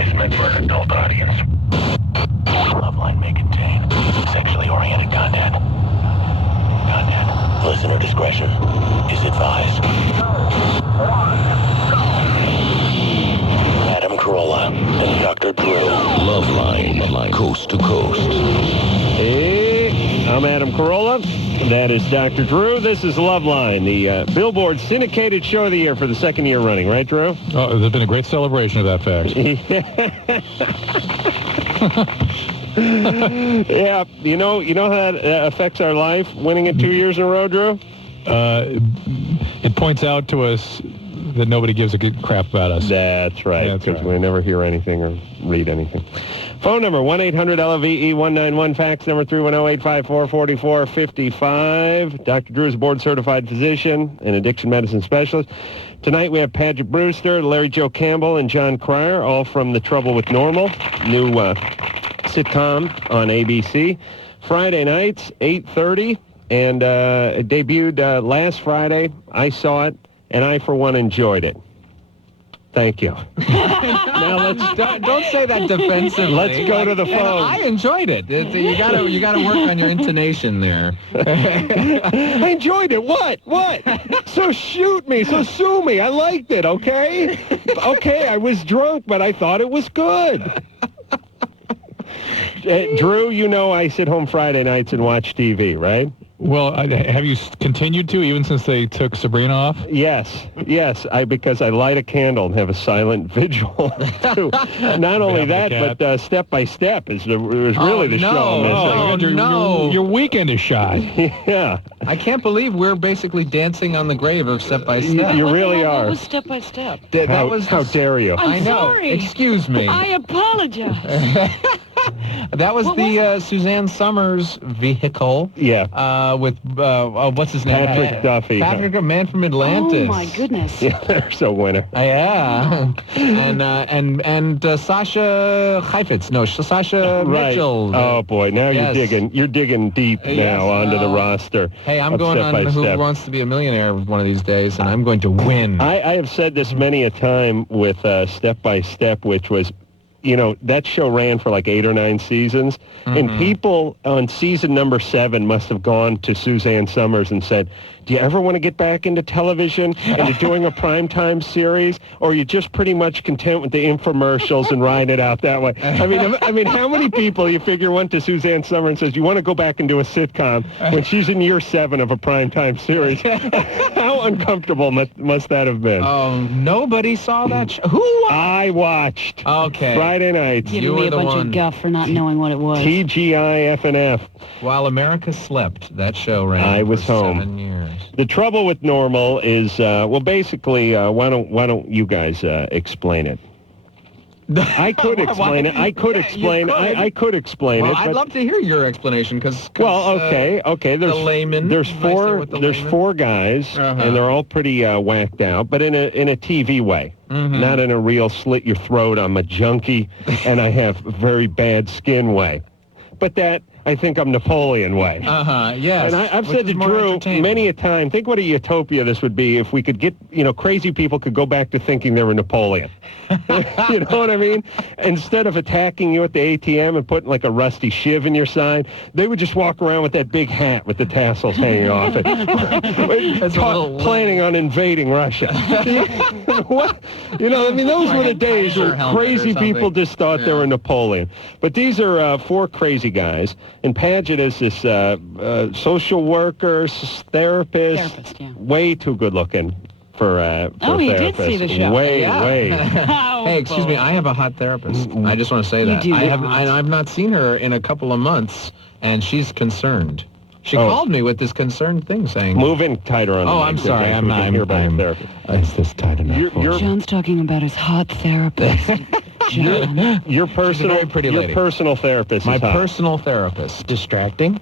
is meant for an adult audience. LoveLine may contain sexually oriented content. Listener discretion is advised. Adam Carolla and Dr. Drew. LoveLine, coast to coast. Hey, I'm Adam Carolla. That is Dr. Drew. This is LoveLine, the Billboard syndicated show of the year for the second year running, right, Drew? Oh, there's been a great celebration of that fact. Yeah, you know how that affects our life, winning it 2 years in a row, Drew? It points out to us that nobody gives a good crap about us. That's right, because we never hear anything or read anything. Phone number, 1-800-LOVE-191. Fax number, 310-854-4455. Dr. Drew is a board-certified physician and addiction medicine specialist. Tonight we have Paget Brewster, Larry Joe Campbell, and Jon Cryer, all from The Trouble with Normal, new sitcom on ABC. Friday nights, 8:30, and it debuted last Friday. I saw it, and I, for one, enjoyed it. Thank you. Now let's don't say that defensively. Let's go to the phone. I enjoyed it. You gotta work on your intonation there. I enjoyed it. What? So shoot me. So sue me. I liked it. Okay. Okay. I was drunk, but I thought it was good. Drew, you know I sit home Friday nights and watch TV, right? Well, have you continued to, even since they took Sabrina off? Yes, because I light a candle and have a silent vigil, too. Not only that, but Step by Step is really the show. Your weekend is shot. Yeah. I can't believe we're basically dancing on the grave of Step by Step. You really are. What was Step by Step? How dare you? I'm sorry. Excuse me. I apologize. That was Suzanne Summers vehicle. Yeah. With what's his name? Patrick Duffy. Patrick, a man from Atlantis. Oh my goodness. Yeah, they're so winner. Yeah. and Sasha Heifetz. No, Sasha Mitchell. Oh boy, now you're digging deep now onto the roster. Hey, I'm going on Who Wants to Be a Millionaire one of these days, and I'm going to win. I have said this many a time with Step by Step, which was, that show ran for like 8 or 9 seasons, and people on season number 7 must have gone to Suzanne Summers and said, do you ever want to get back into television, into doing a primetime series, or are you just pretty much content with the infomercials and riding it out that way? I mean, how many people you figure went to Suzanne Summers and says, you want to go back and do a sitcom when she's in year 7 of a primetime series? How uncomfortable must that have been? Oh, nobody saw that show. Who watched? I watched. Okay. Friday nights. Giving me a bunch of guff for not knowing what it was. TGIF&F. While America slept, that show ran I was for home. 7 years. The trouble with Normal is, basically, why don't you guys explain it? I could explain it. I could explain it. Well, I'd love to hear your explanation because. Well, okay. The layman. There's four guys, and they're all pretty whacked out, but in a TV way, not in a real slit your throat. I'm a junkie, and I have very bad skin way. But that, I think I'm Napoleon way. Yes. And I've said to Drew many a time, think what a utopia this would be if we could get, crazy people could go back to thinking they were Napoleon. You know what I mean? Instead of attacking you at the ATM and putting like a rusty shiv in your side, they would just walk around with that big hat with the tassels hanging off it, planning on invading Russia. What? Those were the days when crazy people just thought they were Napoleon. But these are 4 crazy guys. And Paget is this social worker, therapist, way too good looking for a he therapist. did see the show. Way. Hey, excuse me, I have a hot therapist. I just want to say that. You do. I've not seen her in a couple of months, and she's concerned. She called me with this concerned thing saying... Move in tighter on the mic. I'm sorry. I'm Is this tight enough? John's talking about his hot therapist. John. Your personal, very pretty lady. Your personal therapist My is hot. personal therapist. Distracting?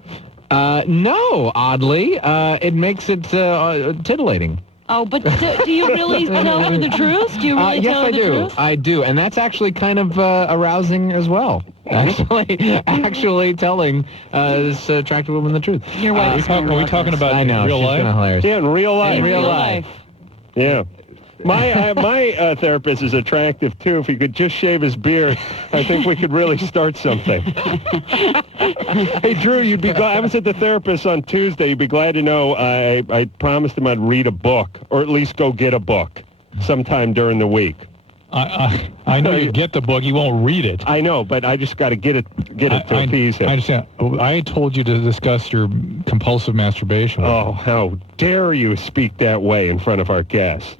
No, oddly. It makes it titillating. Oh, but do you really tell her the truth? Do you really tell her the truth? Yes, I do. And that's actually kind of arousing as well. Actually telling this attractive woman the truth. Your wife are we talking about I know, real life? Hilarious. Yeah, in real life. In real life. Yeah. My therapist is attractive too. If he could just shave his beard, I think we could really start something. Hey, Drew, you'd be glad. I was at the therapist on Tuesday. You'd be glad to know I promised him I'd read a book, or at least go get a book sometime during the week. I know you get the book. You won't read it. I know, but I just got to get it to appease him. I understand. I told you to discuss your compulsive masturbation. Oh, how dare you speak that way in front of our guests.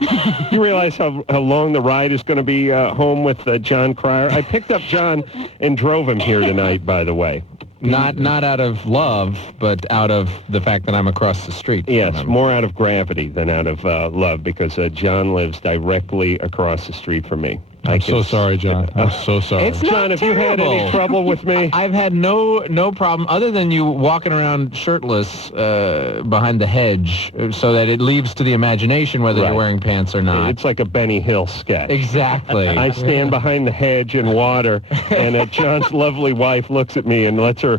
You realize how long the ride is going to be home with John Cryer? I picked up John and drove him here tonight, by the way. Not out of love, but out of the fact that I'm across the street. Yes, more out of gravity than out of love, because John lives directly across the street from me. I'm so sorry, John. I'm so sorry. It's John, have you had any trouble with me? I've had no problem other than you walking around shirtless behind the hedge, so that it leaves to the imagination whether you're wearing pants or not. It's like a Benny Hill sketch. Exactly. I stand behind the hedge in water, and John's lovely wife looks at me and lets her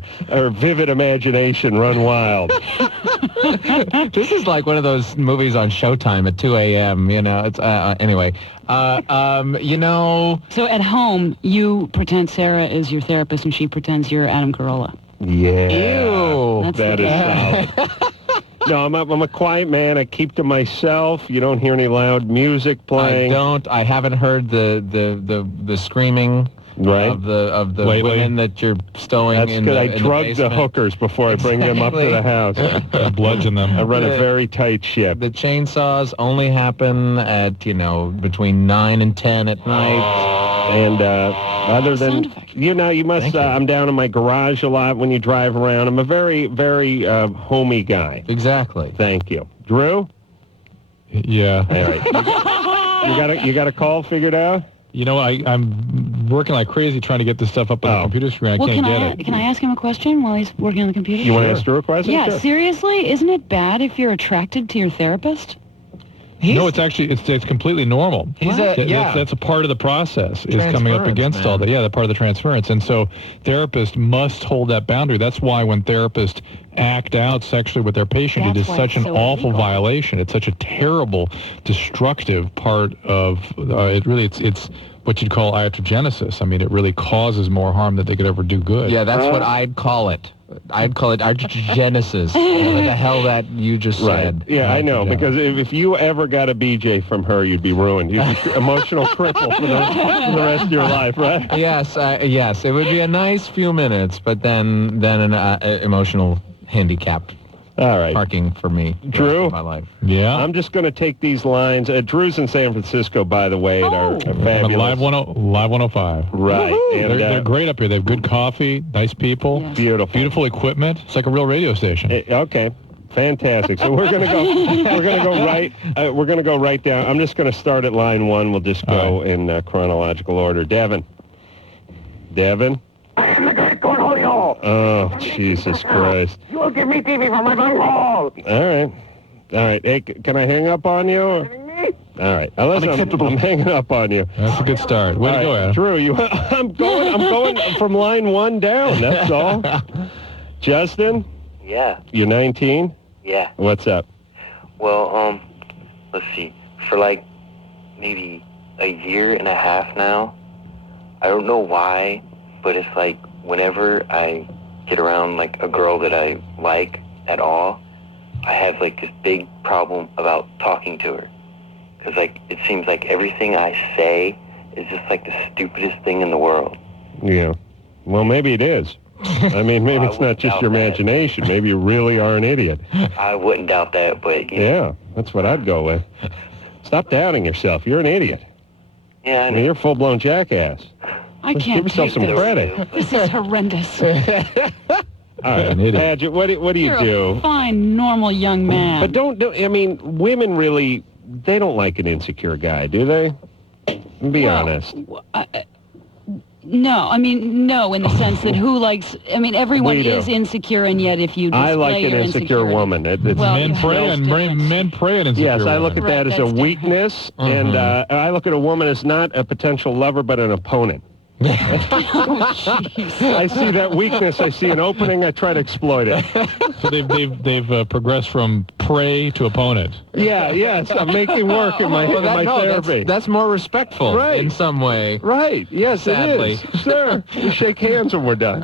vivid imagination run wild. This is like one of those movies on Showtime at 2 a.m., you know. It's anyway. You know... So at home, you pretend Sarah is your therapist and she pretends you're Adam Carolla. Yeah. Ew. That is solid. No, I'm a quiet man. I keep to myself. You don't hear any loud music playing. I haven't heard the screaming of the women that you're stowing That's in because the I in drug the the hookers before I bring them up to the house. I bludgeon them. I run a very tight ship. The chainsaws only happen at, between 9 and 10 at night. And other than, you must, I'm down in my garage a lot when you drive around. I'm a very, very homey guy. Exactly. Thank you. Drew? Yeah. All right. You got a call figured out? You know, I'm working like crazy trying to get this stuff up on the computer screen. I can't get it. Can I ask him a question while he's working on the computer? You want to ask Drew a question? Yeah, Sure. seriously? Isn't it bad if you're attracted to your therapist? No, it's actually it's completely normal. That's a part of the process is coming up against all that. Yeah, that part of the transference. And so therapists must hold that boundary. That's why when therapists act out sexually with their patient, it is such an awful violation. It's such a terrible, destructive part of it. Really, it's what you'd call iatrogenesis. I mean, it really causes more harm than they could ever do good. Yeah, that's what I'd call it. I'd call it iatrogenesis. What the hell that you just said. Yeah, I know, because if you ever got a BJ from her, you'd be ruined. You'd be emotional cripple for the rest of your life, right? Yes, yes. It would be a nice few minutes, but then an emotional handicap. All right. Parking for me. Drew? My life. Yeah. I'm just going to take these lines. Drew's in San Francisco, by the way, at our fabulous... Live 105. Right. And, they're great up here. They have good coffee, nice people. Yes. Beautiful equipment. It's like a real radio station. Okay. Fantastic. So we're going to go right down. I'm just going to start at line 1. We'll just go in chronological order. Devin. I am the great Cornholio. Oh, Jesus Christ. You will give me TV for my bunghole. All right. Hey, can I hang up on you? Or? All right. Listen, I'm hanging up on you. That's a good start. Way to go, Adam. Drew, I'm going from line 1 down. That's all. Justin? Yeah. You're 19? Yeah. What's up? Well, let's see. For like maybe a year and a half now, I don't know why, but it's like whenever I get around like a girl that I like at all, I have like this big problem about talking to her. Because like it seems like everything I say is just like the stupidest thing in the world. Yeah. Well, maybe it is. I mean, maybe it's not just your imagination. Maybe you really are an idiot. I wouldn't doubt that, but... Yeah, that's what I'd go with. Stop doubting yourself. You're an idiot. Yeah, I mean, you're a full-blown jackass. I can't Give yourself take some this. credit. This is horrendous. All right, Paget, what do you You're do? a fine, normal young man. But women really, they don't like an insecure guy, do they? Be honest. No, no, in the sense that everyone is insecure, and yet if you display I like an your insecure woman. Men prey on insecure Yes, I look at Right, that as a that's weakness, and I look at a woman as not a potential lover, but an opponent. I see that weakness. I see an opening. I try to exploit it. So they've progressed from prey to opponent. Yeah, yes. I'm making work in my therapy. That's more respectful in some way. Right. Yes, sadly. it is. Sure. We shake hands when we're done.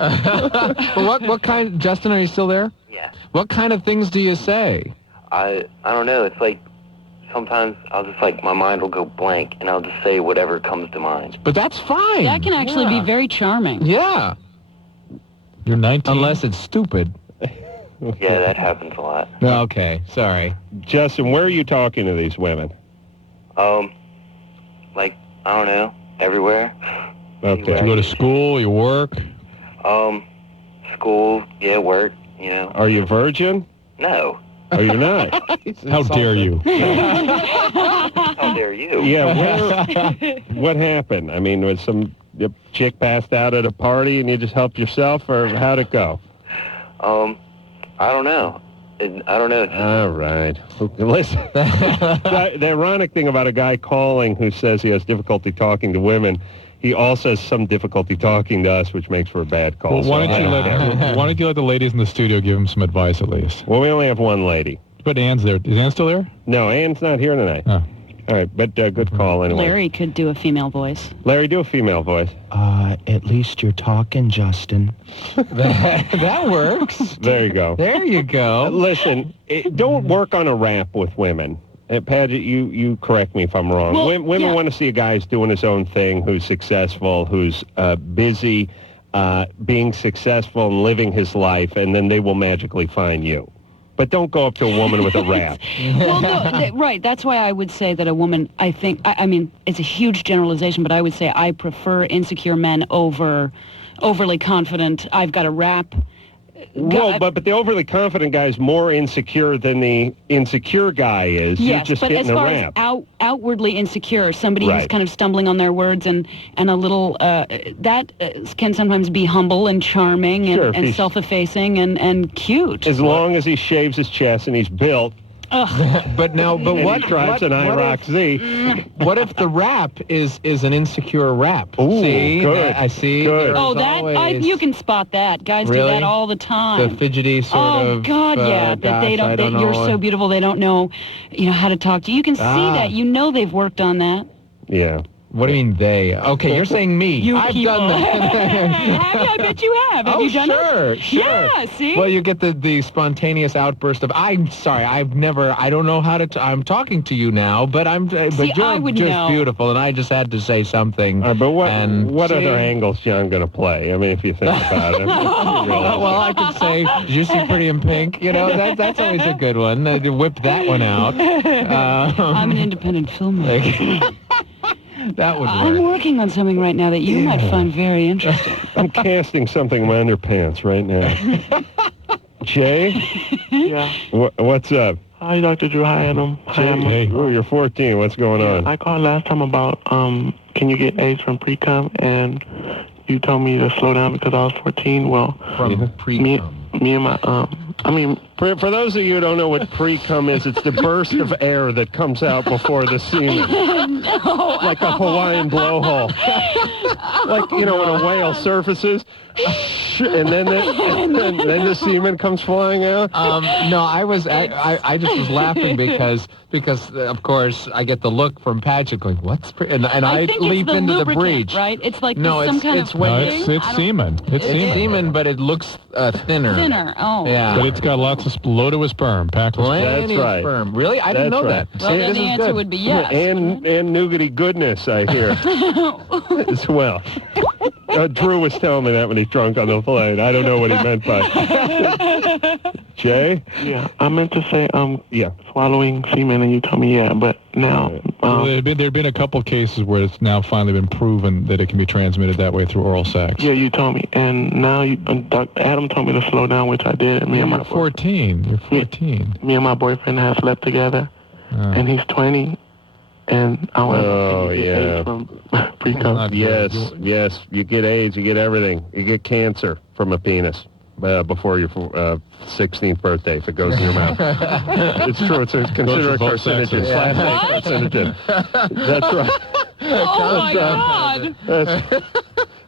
What kind... Justin, are you still there? Yeah. What kind of things do you say? I don't know. It's like sometimes I'll just like my mind will go blank and I'll just say whatever comes to mind. But that's fine. That can actually be very charming. Yeah. You're 19. Unless it's stupid. Yeah, that happens a lot. Okay, sorry. Justin, where are you talking to these women? Like, I don't know, everywhere. Okay. You go to school, you work? School, yeah, work, you know. Are you a virgin? No. Oh, you're not? How dare you? How dare you? Yeah, what happened? I mean, was some chick passed out at a party and you just helped yourself, or how'd it go? I don't know. I don't know. All right. Listen, the ironic thing about a guy calling who says he has difficulty talking to women, he also has some difficulty talking to us, which makes for a bad call. Well, why don't you let the ladies in the studio give him some advice at least? Well, we only have one lady. But Ann's there. Is Ann still there? No, Ann's not here tonight. Oh. All right, but good call anyway. Larry could do a female voice. Larry, do a female voice. At least you're talking, Justin. That works. There you go. There you go. Listen, don't work on a rap with women. Paget, you correct me if I'm wrong. Well, women want to see a guy who's doing his own thing, who's successful, who's busy, being successful and living his life, and then they will magically find you. But don't go up to a woman with a rap. Well, no, right. That's why I would say that a woman, I mean, it's a huge generalization, but I would say I prefer insecure men over overly confident, I've got a rap. Well, but the overly confident guy is more insecure than the insecure guy is. Yes, You're just but getting as far a rap. as outwardly insecure, somebody who's kind of stumbling on their words and a little, that can sometimes be humble and charming and self-effacing and cute. As long as he shaves his chest and he's built. But what drives an IROC Z? What if the rap is an insecure rap? Ooh, see, good. I see. Good. You can spot that. Guys do that all the time. The fidgety sort of. Oh God, yeah. That they don't. You're so beautiful. They don't know, how to talk to you. You can see that. You know they've worked on that. Yeah. What do you mean they? Okay, you're saying me. I've done that. I bet you have. Have you done it? Sure. Yeah, see? Well, you get the spontaneous outburst of, I'm sorry, I don't know how to, I'm talking to you now, but you're just beautiful, and I just had to say something. All right, but what other angle's John going to play? I mean, if you think about it. Well, I could say, juicy, pretty, and pink. That's always a good one. Whip that one out. I'm an independent filmmaker. That would work. I'm working on something right now that you might find very interesting. I'm casting something in my underpants right now. Jay? Yeah? What's up? Hi, Dr. Drew. Hi, Adam. Hi, Emma. Hey, you're 14. What's going on? I called last time about, can you get AIDS from pre-cum? And you told me to slow down because I was 14. Well, from pre-cum. Me and my, For those of you who don't know what pre-cum is, it's the burst of air that comes out before the semen. Like a Hawaiian blowhole. Like, when a whale surfaces, and then the semen comes flying out. No, I just was laughing because of course I get the look from Paget going, what's and I leap into the breach. Right? It's like it's semen. It's semen, but it looks thinner. Oh. Yeah. But it's got lots of loaded with sperm, packed with sperm. That's right. Sperm. Really? I didn't know that. Well, then the answer would be yes. And nougaty goodness, I hear. As well. Drew was telling me that when he drunk on the plane. I don't know what he meant by it. Jay? Yeah, I meant to say, swallowing semen, and you told me, but now... There'd been a couple cases where it's now finally been proven that it can be transmitted that way through oral sex. Yeah, you told me. And now Adam told me to slow down, which I did. And You're 14. You're 14. Me and my boyfriend have slept together, and he's 20. And I was from pre-cum. Yes. You get AIDS, you get everything. You get cancer from a penis before your 16th birthday if it goes in your mouth. It's true. It's considered a carcinogen. Class A carcinogen. That's right. Oh, my God.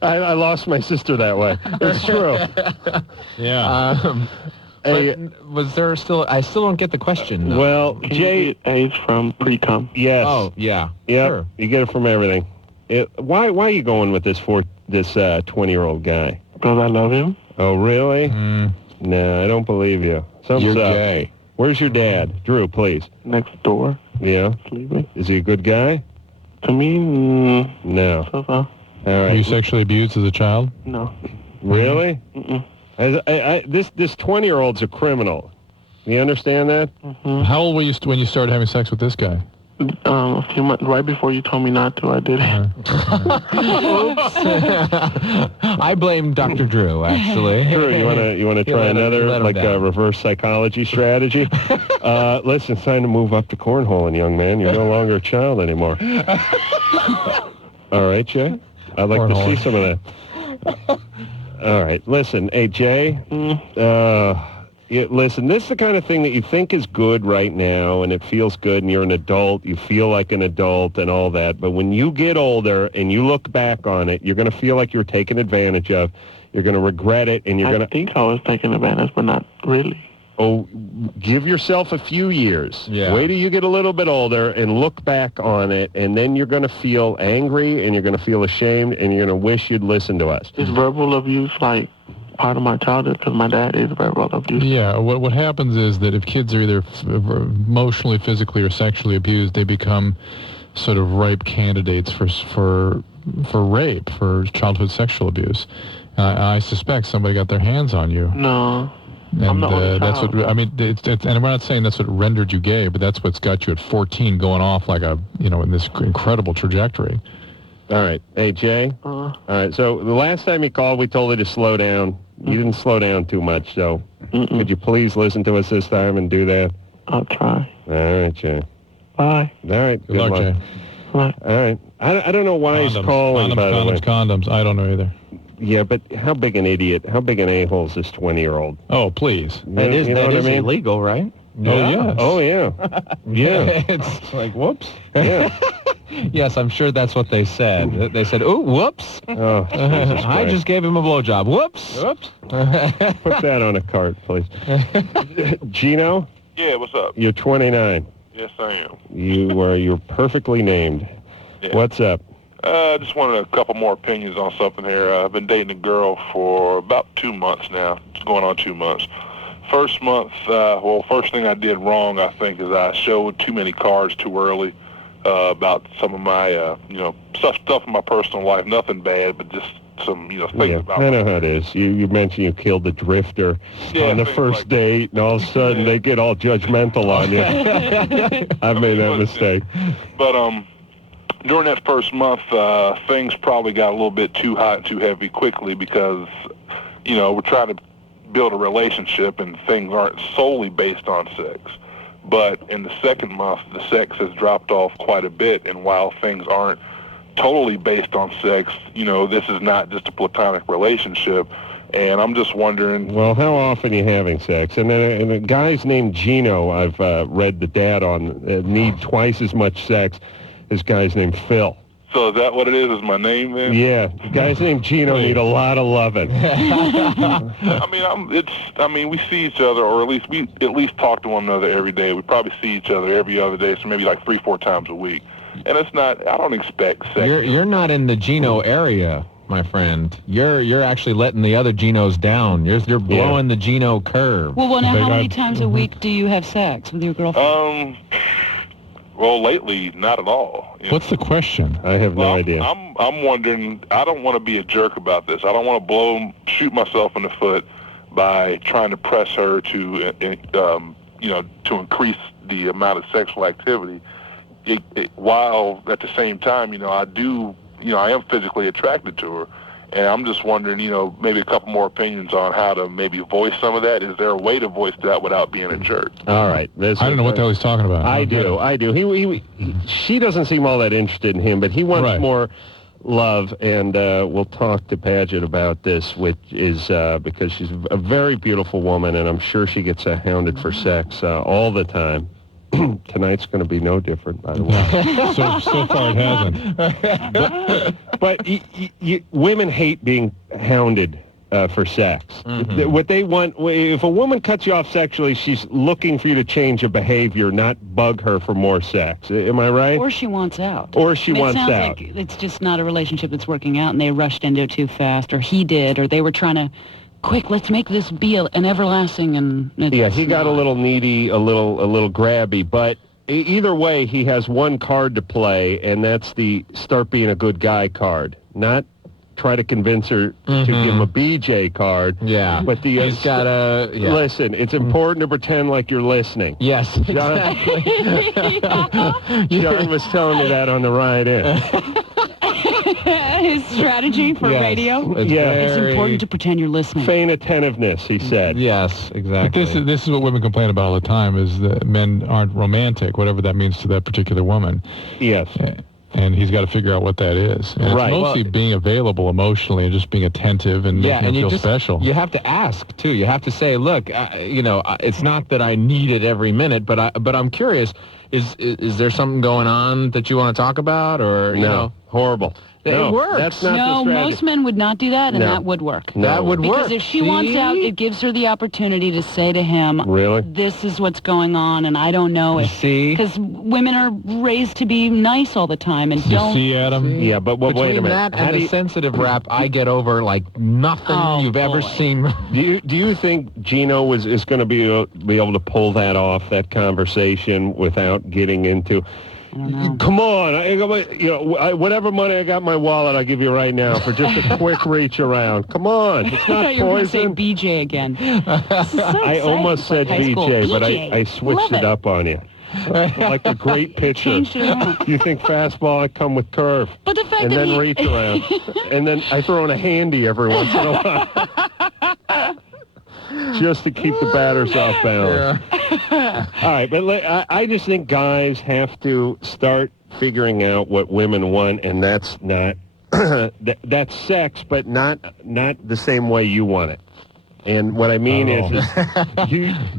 I lost my sister that way. It's true. Yeah. Was there still... I still don't get the question, though. Well, Jay... AIDS from pre-cum. Yes. Oh, yeah. Yeah, Sure. you get it from everything. Why are you going with this 20-year-old guy? Because I love him. Oh, really? No, I don't believe you. You're gay. Where's your dad? Drew, please. Next door. Yeah? Sleeping. Is he a good guy? To me, No. so. All Were right. you sexually abused as a child? No. Really? Mm-mm. This 20-year-old's a criminal. You understand that? How old were you when you started having sex with this guy? A few months, right before you told me not to, I did it. I blame Dr. Drew, actually. Drew, you wanna try another reverse psychology strategy? Listen, it's time to move up to cornholing, young man. You're no longer a child anymore. All right, Jay. I'd like to see some of that. All right. Listen, hey, Jay. Listen, this is the kind of thing that you think is good right now, and it feels good, and you're an adult, you feel like an adult and all that, but when you get older and you look back on it, you're going to feel like you were taken advantage of, you're going to regret it, and you're going to... I think I was taking advantage, but not really. Oh, give yourself a few years. Yeah. Wait till you get a little bit older and look back on it, and then you're going to feel angry, and you're going to feel ashamed, and you're going to wish you'd listened to us. Is verbal abuse, like, part of my childhood? Because my dad is verbal abuse. Yeah, what happens is that if kids are either emotionally, physically, or sexually abused, they become sort of ripe candidates for rape, for childhood sexual abuse. I suspect somebody got their hands on you. No. And I'm the only that's child. what I mean. And we're not saying that's what rendered you gay, but that's what's got you at 14 going off like in this incredible trajectory. All right. Hey, Jay. All right. So the last time you called, we told you to slow down. You didn't slow down too much, so could you please listen to us this time and do that? I'll try. All right, Jay. Bye. All right. Good luck, Jay. Bye. All right. I don't know why he's calling, by the way. Condoms. I don't know either. Yeah, but how big an a-hole is this 20-year-old? Oh, please. That is illegal, right? Oh, yeah. Oh, yeah. Yeah. It's like, whoops. Yeah. Yes, I'm sure that's what they said. They said, ooh, whoops. Oh, Jesus I Christ. just gave him a blowjob. Whoops. Whoops. Put that on a cart, please. Gino? Yeah, what's up? You're 29. Yes, I am. You're perfectly named. Yeah. What's up? Just wanted a couple more opinions on something here. I've been dating a girl for about 2 months now. It's going on 2 months. First month, first thing I did wrong, I think, is I showed too many cards too early about some of my, stuff in my personal life. Nothing bad, but just some, things about I know how it is. You mentioned you killed the drifter on the first date, and all of a sudden they get all judgmental on you. I've made that mistake. But during that first month, things probably got a little bit too hot and too heavy quickly because, we're trying to build a relationship and things aren't solely based on sex. But in the second month, the sex has dropped off quite a bit, and while things aren't totally based on sex, this is not just a platonic relationship, and I'm just wondering... Well, how often are you having sex? And a guy's named Gino, I've read the dad on, need twice as much sex as guy's named Phil. So is that what it is? Is my name then? Yeah, guys named Gino need a lot of loving. We see each other, or we at least talk to one another every day. We probably see each other every other day, so maybe like 3-4 times a week. And it's not. I don't expect sex. You're not in the Gino area, my friend. You're actually letting the other Ginos down. You're blowing the Gino curve. Well, now how many times a week do you have sex with your girlfriend? Well, lately, not at all. What's the question? I have no idea. I'm wondering, I don't want to be a jerk about this. I don't want to shoot myself in the foot by trying to press her to increase the amount of sexual activity. While at the same time, I am physically attracted to her. And I'm just wondering, maybe a couple more opinions on how to maybe voice some of that. Is there a way to voice that without being a jerk? All right. I don't know what the hell he's talking about. I do. She doesn't seem all that interested in him, but he wants more love, and we'll talk to Paget about this, which is because she's a very beautiful woman, and I'm sure she gets hounded for sex all the time. tonight's going to be no different, by the way. So far it hasn't. But women hate being hounded for sex. Mm-hmm. What they want, if a woman cuts you off sexually, she's looking for you to change your behavior, not bug her for more sex. Am I right? Or she wants out. Or she wants out. Like it's just not a relationship that's working out, and they rushed into it too fast, or he did, or they were trying to, quick, let's make this be an everlasting, and he got a little needy, a little grabby, but either way, he has one card to play, and that's the start being a good guy card, not try to convince her to give him a BJ card. Yeah. But he's got to... Yeah. Listen, it's important to pretend like you're listening. Yes, exactly. John was telling me that on the ride in. His strategy for radio? It's important to pretend you're listening. Feign attentiveness, he said. Yes, exactly. But this is what women complain about all the time, is that men aren't romantic, whatever that means to that particular woman. Yes. And he's got to figure out what that is. And right. It's mostly being available emotionally and just being attentive and making him feel special. You have to ask, too. You have to say, look, it's not that I need it every minute, but I'm curious, is there something going on that you want to talk about? Or No. Horrible. It works. That's not the strategy. Most men would not do that, and that would work. No. That would work. Because if she wants out, it gives her the opportunity to say to him, really? This is what's going on, and I don't know if... See? Because women are raised to be nice all the time, and don't... See, Adam? Yeah, but wait a minute. Between that and the sensitive rap, I get over like nothing you've ever seen. Do you think Gino is going to be able to pull that off, that conversation, without getting into... I don't know. Come on, whatever money I got in my wallet, I'll give you right now for just a quick reach around. Come on, it's not you were going to say poison. BJ again. I almost said BJ, but I switched it up on you. Like a great pitcher. Changed it around. You think fastball, I come with curve. But the fact and that then reach around. And then I throw in a handy every once in a while. Just to keep the batters off balance. Yeah. All right, but I just think guys have to start figuring out what women want, and that's not that's sex, but not the same way you want it. And what I mean is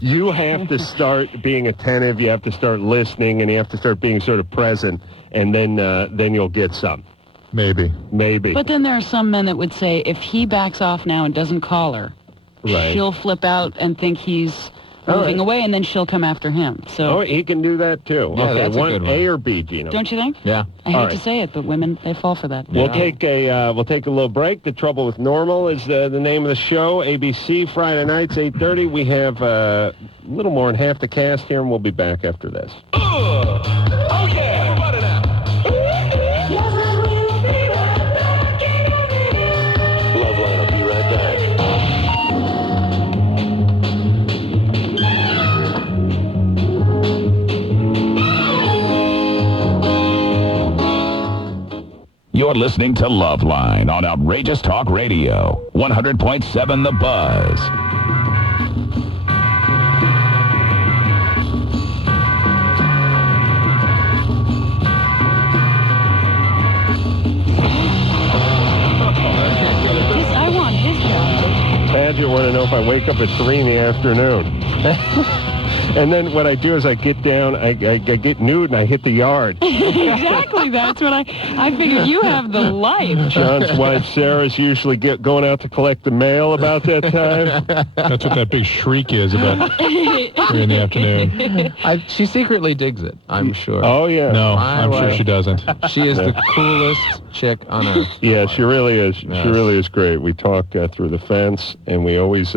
you have to start being attentive, you have to start listening, and you have to start being sort of present, and then you'll get some. Maybe. But then there are some men that would say, if he backs off now and doesn't call her, she'll flip out and think he's moving away, and then she'll come after him. So he can do that too. Yeah, okay, that's a good one. A or B, Gino? Don't you think? Yeah. I hate to say it, but women, they fall for that. We'll take a little break. The Trouble with Normal is the name of the show. ABC Friday nights 8:30. We have a little more than half the cast here, and we'll be back after this. Oh yeah, everybody now. LoveLine will be right back. You're listening to LoveLine on Outrageous Talk Radio, 100.7 The Buzz. I want his job. Paget want to know if I wake up at 3 in the afternoon. And then what I do is I get down, I get nude, and I hit the yard. Exactly. That's what I figured you have the life. John's wife, Sarah's usually going out to collect the mail about that time. That's what that big shriek is about 3 in the afternoon. She secretly digs it, I'm sure. Oh, yeah. No, I'm sure she doesn't. She is the coolest chick on earth. Yeah, she really is. Yes. She really is great. We talk through the fence, and we always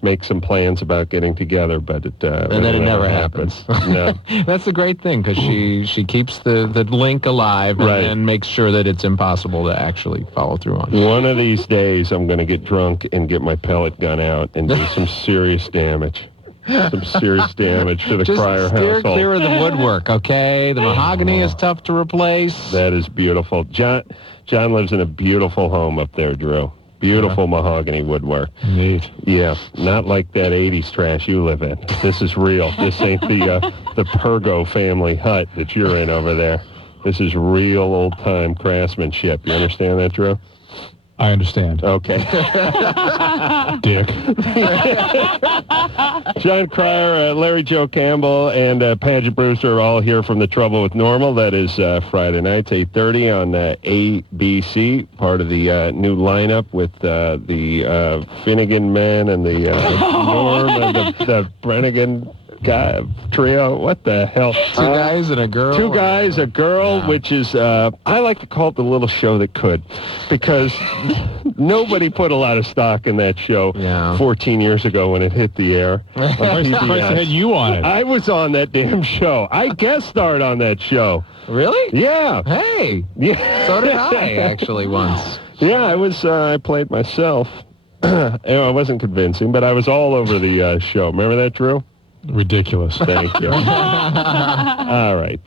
make some plans about getting together, but it never happens. No. That's the great thing, because she keeps the link alive and makes sure that it's impossible to actually follow through on. One of these days, I'm going to get drunk and get my pellet gun out and do some serious damage. Some serious damage to the Cryer household. Just steer clear of the woodwork, okay? The mahogany is tough to replace. That is beautiful. John lives in a beautiful home up there, Drew. Beautiful mahogany woodwork. Neat. Yeah, not like that 80s trash you live in. This is real. This ain't the Pergo family hut that you're in over there. This is real old-time craftsmanship. You understand that, Drew? I understand. Okay. Dick. John Cryer, Larry Joe Campbell, and Paget Brewster are all here from The Trouble with Normal. That is Friday nights, 8:30 on ABC, part of the new lineup with the Finnegan men and the Norm and the Brennigan guy trio. What the hell? Two guys and a girl. Two guys, a girl, which is, I like to call it the little show that could, because nobody put a lot of stock in that show 14 years ago when it hit the air. I had you on it. I was on that damn show. I guest starred on that show. Really? Yeah. Hey. Yeah. So did I, actually, once. Yeah, I played myself. I wasn't convincing, but I was all over the show. Remember that, Drew? Ridiculous. Thank you. All right.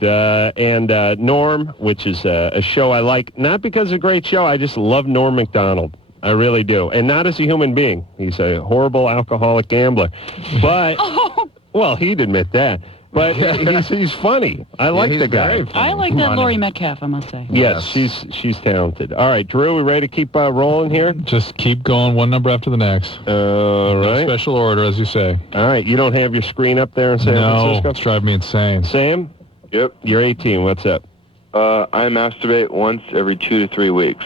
And Norm, which is a show I like, not because it's a great show, I just love Norm Macdonald. I really do. And not as a human being. He's a horrible alcoholic gambler. But, well, he'd admit that. But he's funny. I like the guy. I like that Laurie Metcalf, I must say. Yes, she's talented. All right, Drew, we ready to keep rolling here? Just keep going, one number after the next. All right. No special order, as you say. All right, you don't have your screen up there in San Francisco? No, it's driving me insane. Sam? Yep. You're 18. What's up? I masturbate once every 2 to 3 weeks.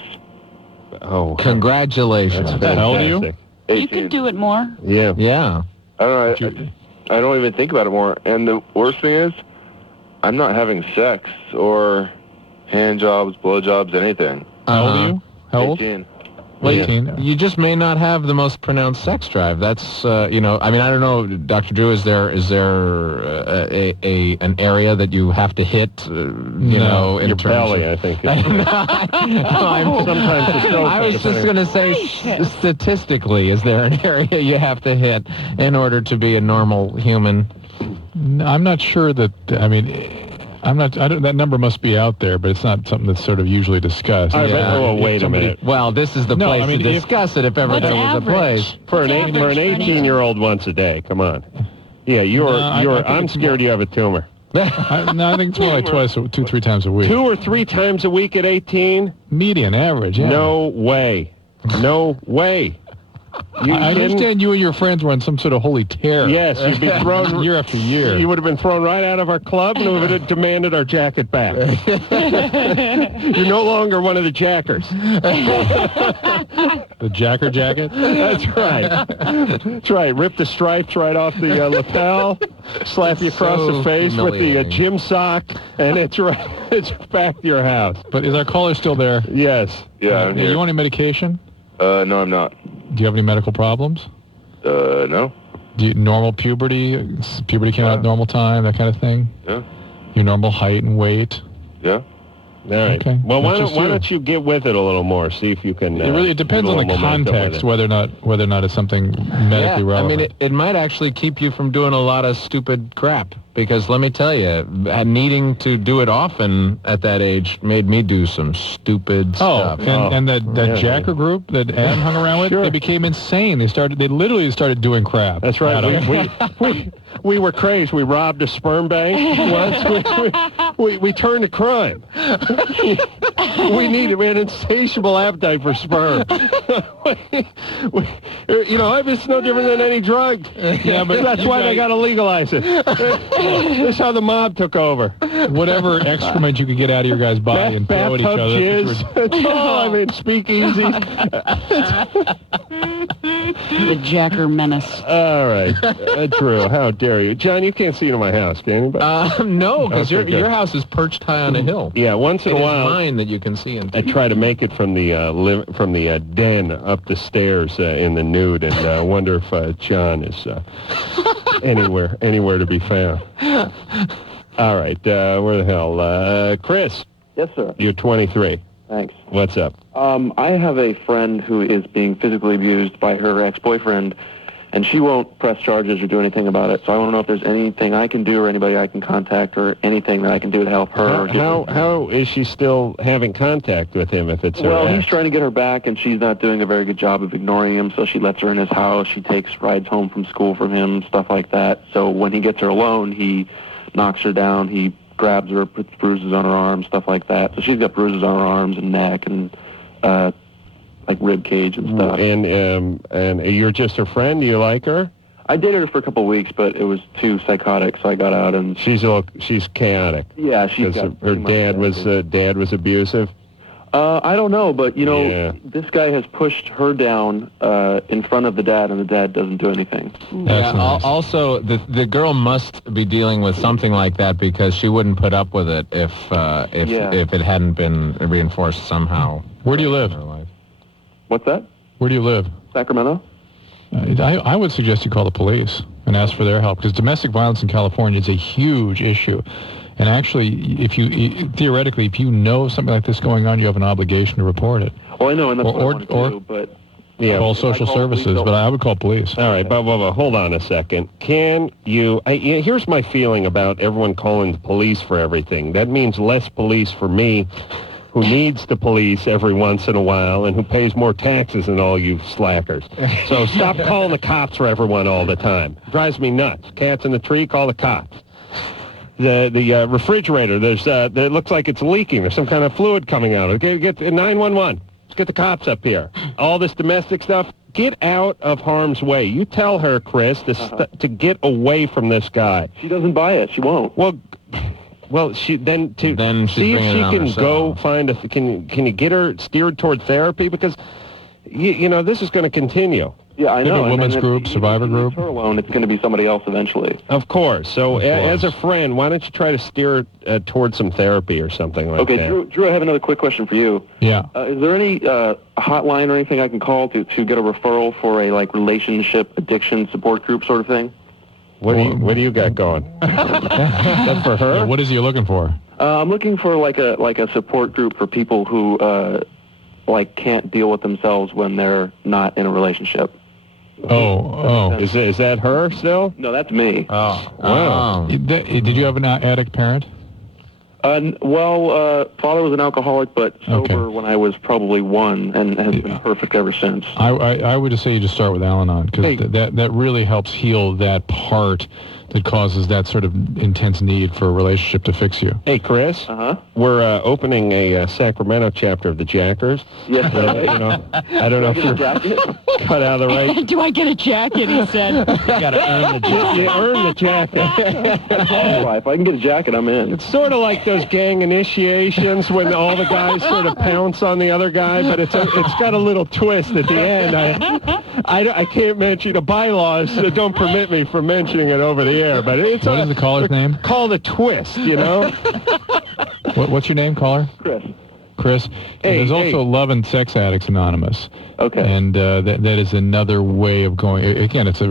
Oh. Congratulations. That's How old are you? 18. You can do it more. Yeah. Yeah. I don't know. I don't even think about it more. And the worst thing is, I'm not having sex or hand jobs, blow jobs, anything. How old are you? How old? 18. Well, 18. you just may not have the most pronounced sex drive. That's, I mean, I don't know, Dr. Drew, is there an area that you have to hit, know, in your terms belly, of... I think. Sometimes I was just going to say, statistically, is there an area you have to hit in order to be a normal human? I'm not sure that, that number must be out there, but it's not something that's sort of usually discussed. All right, wait a minute. Well, this is the place to discuss it if ever there was a place. For an 18-year-old once a day, come on. Yeah, I'm scared you have a tumor. I think it's more like 2-3 times a week. 2 or 3 times a week at 18? Median average, yeah. No way. No way. I understand you and your friends were on some sort of holy tear. Yes, you'd be thrown year after year. You would have been thrown right out of our club, and we would have demanded our jacket back. You're no longer one of the jackers. The jacker jacket? That's right. That's right. Rip the stripes right off the lapel, slap you across the face with the gym sock, and it's back to your house. But is our caller still there? Yes. Yeah, I'm here. You on any medication? No, I'm not. Do you have any medical problems? No. Normal puberty? Puberty came out at normal time, that kind of thing? Yeah. Your normal height and weight? Yeah. All right. Okay. Well, why don't you get with it a little more? See if you can. It depends on the context, whether or not it's something medically relevant. I mean, it might actually keep you from doing a lot of stupid crap. Because let me tell you, needing to do it often at that age made me do some stupid stuff. And that jacker group that Adam hung around with, they became insane. They literally started doing crap. That's right. We were crazed. We robbed a sperm bank once. We turned to crime. We had insatiable appetite for sperm. It's no different than any drug. Yeah, but that's why they got to legalize it. That's how the mob took over. Whatever excrement you could get out of your guy's body and throw at each other. Jizz. Speakeasy. The jacker menace. All right. Drew, how dare you? John, you can't see into my house, can you? No, because your house is perched high on a hill. Yeah, once in a while. It's mine that you can see into. I try to make it from the den up the stairs in the nude, and wonder if John is anywhere to be found. All right, where the hell? Chris. Yes, sir. You're 23. Thanks. What's up? I have a friend who is being physically abused by her ex-boyfriend, and she won't press charges or do anything about it. So I want to know if there's anything I can do or anybody I can contact or anything that I can do to help her. How is she still having contact with him if it's her ex? He's trying to get her back, and she's not doing a very good job of ignoring him, so she lets her in his house. She takes rides home from school from him, stuff like that. So when he gets her alone, he knocks her down, he grabs her, puts bruises on her arms, stuff like that. So she's got bruises on her arms and neck, and like rib cage and stuff. And you're just her friend? Do you like her? I dated her for a couple of weeks, but it was too psychotic, so I got out. And she's chaotic. Yeah, her dad was abusive. I don't know, but this guy has pushed her down in front of the dad, and the dad doesn't do anything. Yeah, nice. Also, the girl must be dealing with something like that because she wouldn't put up with it if it hadn't been reinforced somehow. Where do you live? What's that? Where do you live? Sacramento. I would suggest you call the police and ask for their help because domestic violence in California is a huge issue. And actually, theoretically, if you know something like this going on, you have an obligation to report it. Well, I know, and that's what I want to do, but... Yeah, call social services, but I would call police. All right, but hold on a second. Can you... here's my feeling about everyone calling the police for everything. That means less police for me, who needs the police every once in a while and who pays more taxes than all you slackers. So stop calling the cops for everyone all the time. It drives me nuts. Cats in the tree, call the cops. The refrigerator, it looks like it's leaking. There's some kind of fluid coming out. Get 911. Let's get the cops up here. All this domestic stuff, get out of harm's way. You tell her, Chris, to get away from this guy. She doesn't buy it. She won't. Well, see if she can go find can you get her steered toward therapy? Because, this is going to continue. Yeah, I know. A women's group, survivor group. Her alone, it's going to be somebody else eventually. Of course. So, as a friend, why don't you try to steer towards some therapy or something like that? Okay, Drew, I have another quick question for you. Yeah. Is there any hotline or anything I can call to get a referral for a relationship addiction support group sort of thing? What do you got going? That's for her. Yeah, what is he looking for? I'm looking for like a support group for people who can't deal with themselves when they're not in a relationship. Oh. Is that her still? No, that's me. Oh, wow. Did you have an addict parent? Father was an alcoholic, but sober when I was probably 1 and has been perfect ever since. I would just say you just start with Al-Anon because that really helps heal that part that causes that sort of intense need for a relationship to fix you. Hey, Chris. We're opening a Sacramento chapter of the Jackers. Yeah. I don't know if you're cut out of the right. Do I get a jacket? He said. You got to earn the jacket. You earn the jacket. If I can get a jacket, I'm in. It's sort of like those gang initiations when all the guys sort of pounce on the other guy, but it's got a little twist at the end. I can't mention the bylaws don't permit me from mentioning it over the air, but it's what is the caller's name? Call the twist, What's your name, caller? Chris. There's also Love and Sex Addicts Anonymous. Okay. And that is another way of going. Again, it's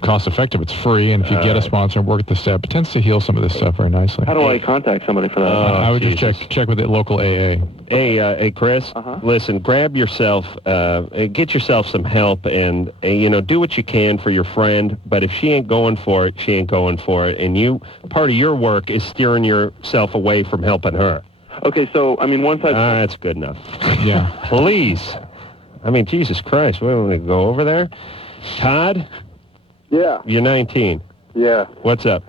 cost-effective. It's free, and if you get a sponsor and work at the step, it tends to heal some of this stuff very nicely. How do I contact somebody for that? I would just check with the local AA. Hey, Chris, listen, grab yourself, get yourself some help, and, do what you can for your friend, but if she ain't going for it, she ain't going for it, and part of your work is steering yourself away from helping her. Okay, so, once that's good enough. Yeah. Please. Jesus Christ, we don't want to go over there. Todd? Yeah. You're 19. Yeah. What's up?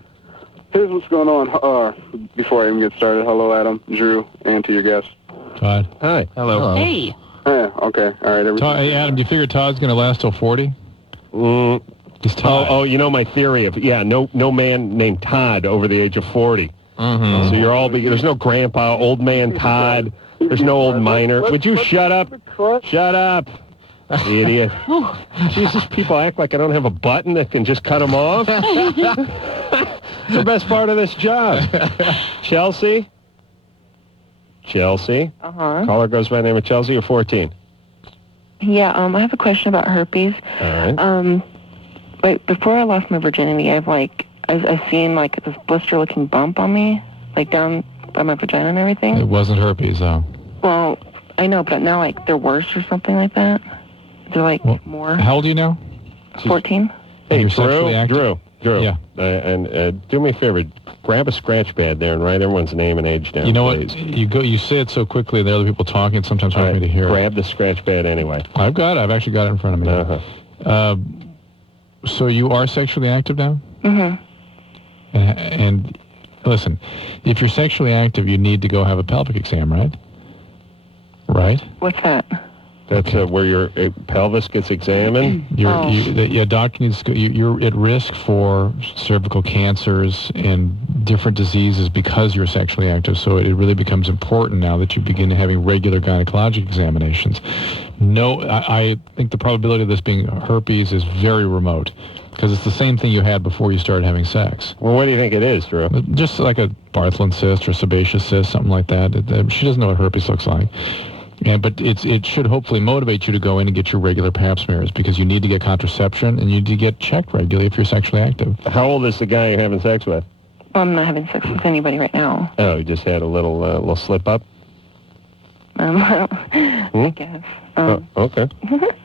Here's what's going on. Before I even get started, hello, Adam, Drew, and to your guests. Todd. Hi. Hello. Hey. Yeah, okay. All right. Hey, Adam, do you figure Todd's going to last till 40? Just Todd. My theory of, no man named Todd over the age of 40. Mm-hmm. So you're all there's no grandpa, old man Todd. There's no old miner. Would you shut up? Shut up, idiot. Jesus, people act like I don't have a button that can just cut them off. It's the best part of this job. Chelsea? Caller goes by the name of Chelsea. You're 14. Yeah, I have a question about herpes. All right. Before I lost my virginity, I've seen this blister-looking bump on me, down by my vagina and everything. It wasn't herpes, though. Well, I know, but now they're worse or something like that. They're more. How old are you now? 14. Hey, you're sexually active? Drew. Yeah. And do me a favor, grab a scratch pad there and write everyone's name and age down. You know please. what? You say it so quickly. There are other people talking. It's sometimes hard for me to hear. Grab the scratch pad anyway. I've actually got it in front of me. So you are sexually active now? Mm-hmm. And listen, if you're sexually active, you need to go have a pelvic exam, right? Right? What's that? That's where your pelvis gets examined. Doctor needs to, you're at risk for cervical cancers and different diseases because you're sexually active. So it really becomes important now that you begin having regular gynecologic examinations. No, I think the probability of this being herpes is very remote because it's the same thing you had before you started having sex. Well, what do you think it is, Drew? Just like a Bartholin cyst or sebaceous cyst, something like that. She doesn't know what herpes looks like. Yeah, but it should hopefully motivate you to go in and get your regular pap smears because you need to get contraception and you need to get checked regularly if you're sexually active. How old is the guy you're having sex with? Well, I'm not having sex with anybody right now. Oh, you just had a little slip up? I guess. Okay.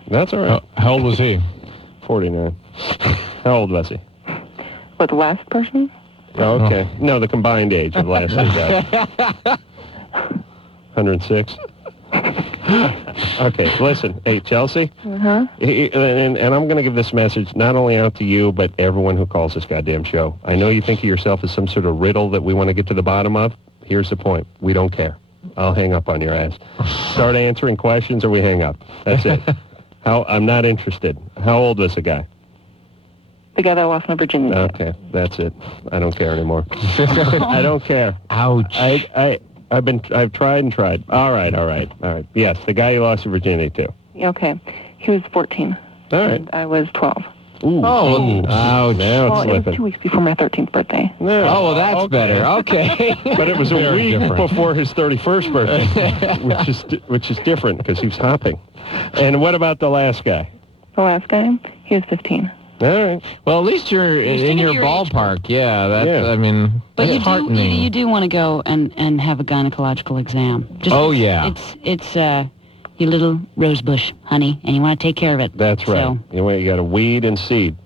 That's all right. How old was he? 49. How old was he? What, the last person? Oh, okay. No, the combined age of the last two guys. 106. Okay, listen. Hey, Chelsea. Uh-huh. And I'm going to give this message not only out to you, but everyone who calls this goddamn show. I know you think of yourself as some sort of riddle that we want to get to the bottom of. Here's the point. We don't care. I'll hang up on your ass. Start answering questions or we hang up. That's it. I'm not interested. How old was the guy? The guy that I lost my virginity. Okay, that's it. I don't care anymore. I don't care. Ouch. I've tried and tried. All right. Yes, the guy you lost your virginity to. Okay. He was 14. All right. And I was 12. Ooh. Oh, ouch. Now it's Well, it slipping. was 2 weeks before my 13th birthday. No. Oh, well, that's better. Okay. But it was a Very week different. before his 31st birthday, which is different because he was hopping. And what about the last guy? The last guy, he was 15. All right. Well, at least you're in your ballpark. Yeah, that's, I mean, But that's heartening. you do want to go and have a gynecological exam. It's your little rose bush, honey, and you want to take care of it. That's right. So. You got to weed and seed.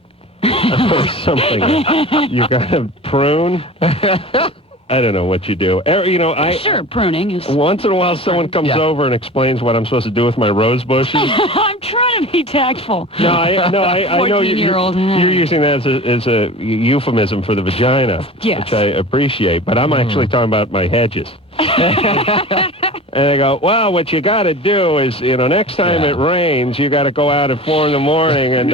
Or something. You got to prune. I don't know what you do. Sure, pruning is... Once in a while, someone comes over and explains what I'm supposed to do with my rose bushes. I'm trying to be tactful. No, I know you're using that as a euphemism for the vagina, which I appreciate. But I'm actually talking about my hedges. And I go, well, what you got to do is, next time it rains, you got to go out at 4 a.m. and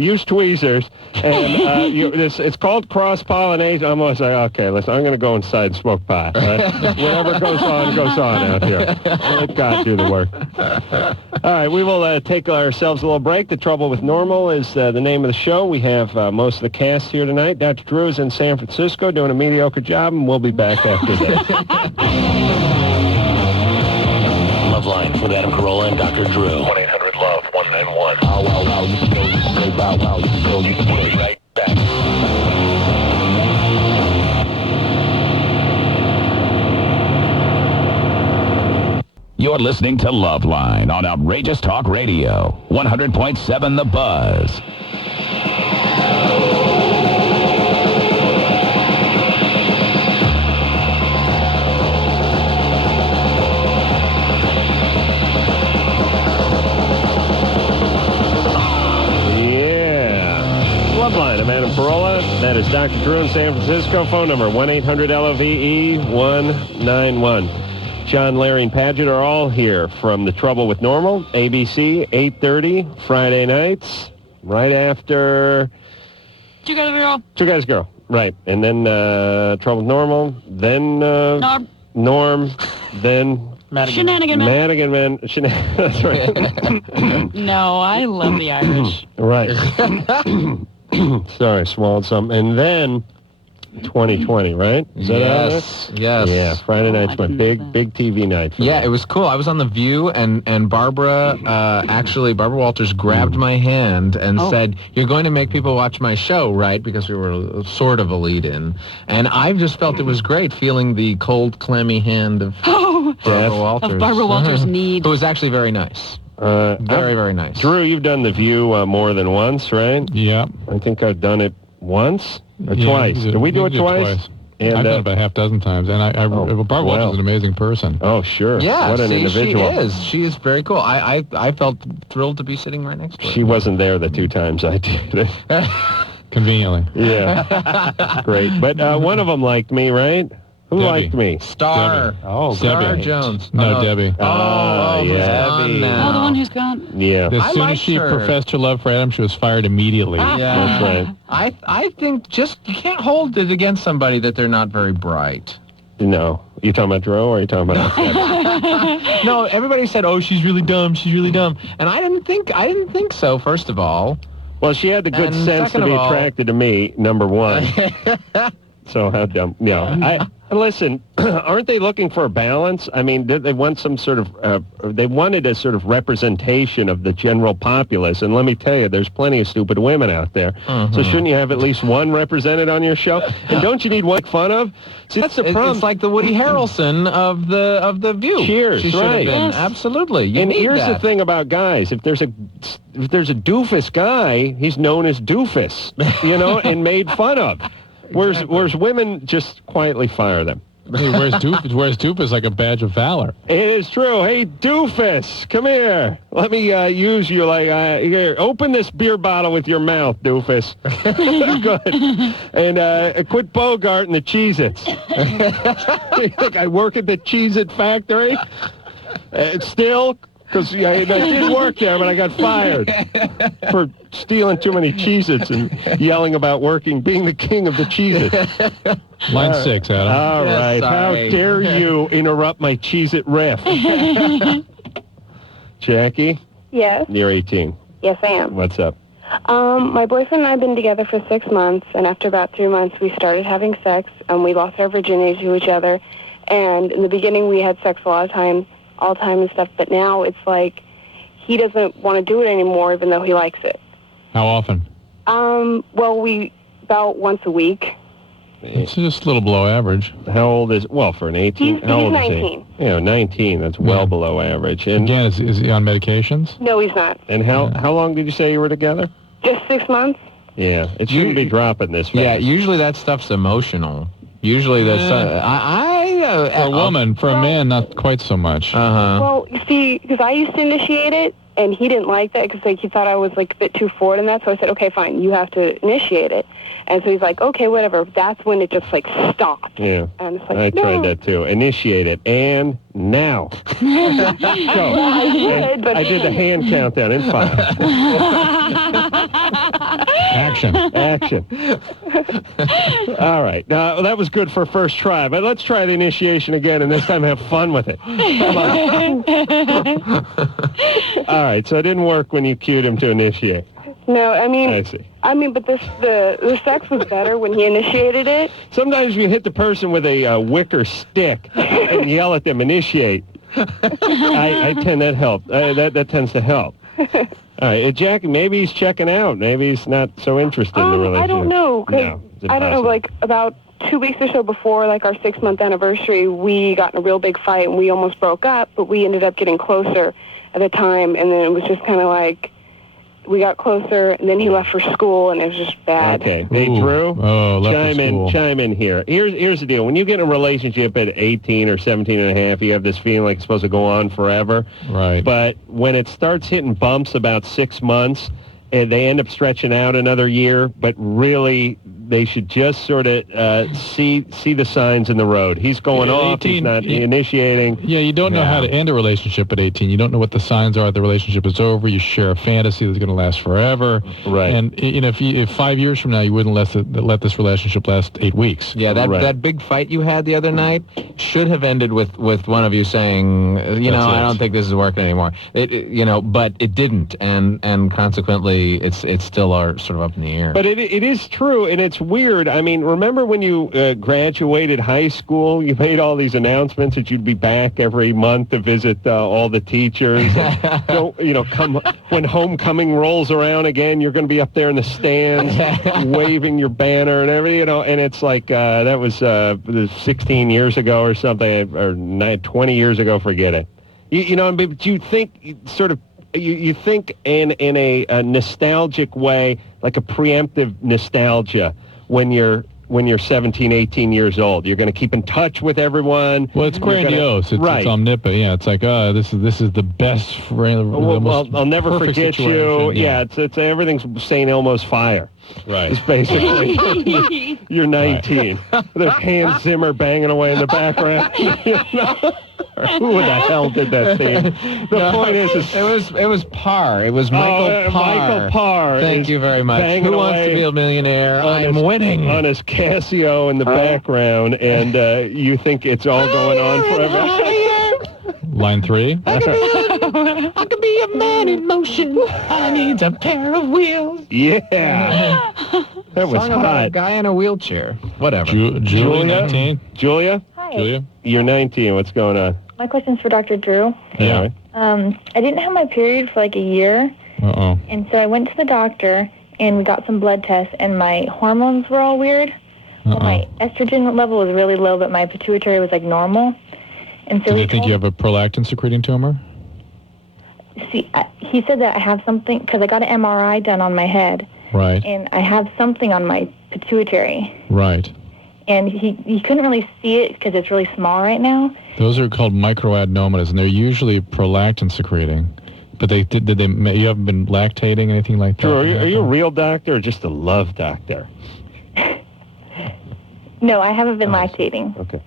use tweezers. And it's called cross-pollination. I'm always like, okay, listen, I'm going to go inside and smoke pot. Right? Whatever goes on out here. Let God do the work. All right, we will take ourselves a little break. The Trouble with Normal is the name of the show. We have most of the cast here tonight. Dr. Drew is in San Francisco doing a mediocre job, and we'll be back after this. LoveLine with Adam Carolla and Dr. Drew. 1-800-LOVE-191. Oh, wow, you can go, you can say, wow, you can go, you can play right back. You're listening to LoveLine on Outrageous Talk Radio. 100.7 The Buzz. LoveLine. I'm Adam Carolla. That is Dr. Drew in San Francisco. Phone number 1-800-LOVE-191. John, Larry, and Paget are all here from The Trouble with Normal. ABC, 8:30, Friday nights, right after... Two Guys Girl. Two Guys Girl, right. And then Trouble with Normal, then... Norm, then... Shenanigan Man. Madigan Man. That's right. No, I love the Irish. Right. Sorry, swallowed some. And then 2020, right? Is that Yes. Yeah, Friday night's my big TV night. Yeah, it was cool. I was on The View, and Barbara Walters grabbed my hand and said, "You're going to make people watch my show, right?" Because we were sort of a lead-in. And I just felt it was great feeling the cold, clammy hand of Barbara Walters. Of Barbara Walters' need. It was actually very nice. Very, very nice. Drew, you've done The View more than once, right? Yeah. I think I've done it once or twice. Did we do it twice? And, I've done it about half dozen times, and Barbara Walters is an amazing person. Oh, sure. Yeah, what an individual. She is very cool. I felt thrilled to be sitting right next to her. She wasn't there the 2 times I did it. Conveniently. Yeah. Great. But one of them liked me, right? Who Debbi. liked me? Star. Debbi. Oh, Star Debbie. Jones. No, Debbie. Who's yeah. gone now? Oh, the one who's gone. Yeah. As soon as she professed her love for Adam, she was fired immediately. Yeah. That's right. I think just you can't hold it against somebody that they're not very bright. No. You talking about Drew or are you talking about Debbie? No, everybody said, "Oh, she's really dumb. She's really dumb," and I didn't think so. First of all, Well, she had the good And sense to second be of all- attracted to me, number one. So how dumb? No, listen. Aren't they looking for a balance? I mean, they want some sort of. They wanted a sort of representation of the general populace, and let me tell you, there's plenty of stupid women out there. So shouldn't you have at least one represented on your show? And don't you need one to make fun of? See, that's the problem. It's like the Woody Harrelson of the View. Cheers, She should have right. been. Yes. Absolutely. You And need here's that. the thing about guys: if there's a doofus guy, he's known as doofus, and made fun of. Whereas women just quietly fire them. Hey, where's doofus like a badge of valor? It is true. Hey, doofus, come here. Let me use you like, here, open this beer bottle with your mouth, doofus. Good. And quit bogarting the Cheez-Its. You think I work at the Cheez-It factory? Still? Because I did work there, but I got fired for stealing too many Cheez-Its and yelling about being the king of the Cheez-Its. Line 6, Adam. All right. How dare you interrupt my Cheez-It riff? Jackie, Yes. you're 18. Yes, I am. What's up? My boyfriend and I have been together for 6 months, and after about 3 months, we started having sex, and we lost our virginity to each other. And in the beginning, we had sex a lot of times, all the time and stuff, but now it's like he doesn't want to do it anymore, even though he likes it. How often? Well, about once a week. It's just a little below average. How old is, for an 18? He's how old 19. is he? 19. That's well below average. And Again, is he on medications? No, he's not. And how long did you say you were together? Just 6 months. Yeah, it shouldn't be dropping this fast. Yeah, usually that stuff's emotional. Usually that's for a woman, for a man, not quite so much. Well, you see, because I used to initiate it, and he didn't like that because he thought I was a bit too forward in that. So I said, okay, fine, you have to initiate it. And so he's like, okay, whatever. That's when it just stopped. Yeah, And it's like, I no. tried that too. Initiate it, and now. Go. I would, but I did the hand countdown in 5. Action. All right. Now, that was good for first try, but let's try the initiation again, and this time have fun with it. Come on. All right, so it didn't work when you cued him to initiate. No, I see. But the sex was better when he initiated it. Sometimes you hit the person with a wicker stick and yell at them, initiate. That helps. That tends to help. All right, Jackie, maybe he's checking out. Maybe he's not so interested in the relationship. I don't know. No, it's I don't know, impossible. about 2 weeks or so before, our 6-month anniversary, we got in a real big fight, and we almost broke up, but we ended up getting closer at the time, and then it was just kind of we got closer, and then he left for school, and it was just bad. Okay. Hey, Drew, left for school. chime in here. Here's the deal. When you get in a relationship at 18 or 17 and a half, you have this feeling like it's supposed to go on forever. Right. But when it starts hitting bumps about 6 months, they end up stretching out another year, but really they should just sort of see the signs in the road. He's going off. He's not initiating. Yeah, you don't know how to end a relationship at 18. You don't know what the signs are. The relationship is over. You share a fantasy that's going to last forever. Right. And if 5 years from now you wouldn't let this relationship last 8 weeks. Yeah, that big fight you had the other night should have ended with one of you saying, I don't think this is working anymore. But it didn't, and consequently, it's still sort of up in the air. But it is true, and it's weird. I mean, remember when you graduated high school, you made all these announcements that you'd be back every month to visit all the teachers. Come when homecoming rolls around again, you're going to be up there in the stands waving your banner and everything, and it's like that was 16 years ago or something, or 20 years ago, forget it. But you think sort of, you think in a nostalgic way, like a preemptive nostalgia, when you're 17, 18 years old. You're going to keep in touch with everyone. Well, it's grandiose. It's omnipotent. Yeah, it's like, this is the best friend. I'll never forget you. Situation. Yeah, it's everything's St. Elmo's fire. Right. It's basically, you're 19. There's Hans Zimmer banging away in the background. Who the hell did that thing? The point is, it was Parr. It was Michael Parr. Michael Parr. Thank you very much. Who wants to be a millionaire? I'm winning. On his Casio in the background, and you think it's all going on forever. Line 3. I could be a man in motion. I need a pair of wheels. Yeah. That was Song about hot. a guy in a wheelchair. Whatever. Julia, 19. Julia? Hi. Julia? You're 19. What's going on? My question's for Dr. Drew. Yeah. I didn't have my period for like a year. Uh-oh. And so I went to the doctor, and we got some blood tests, and my hormones were all weird. Well, my estrogen level was really low, but my pituitary was like normal. And so Do they think you have a prolactin secreting tumor? See, he said that I have something, because I got an MRI done on my head. Right. And I have something on my pituitary. Right. And he couldn't really see it because it's really small right now. Those are called microadenomas, and they're usually prolactin secreting. But you haven't been lactating, anything like that? Drew, are you a real doctor or just a love doctor? No, I haven't been lactating. Okay.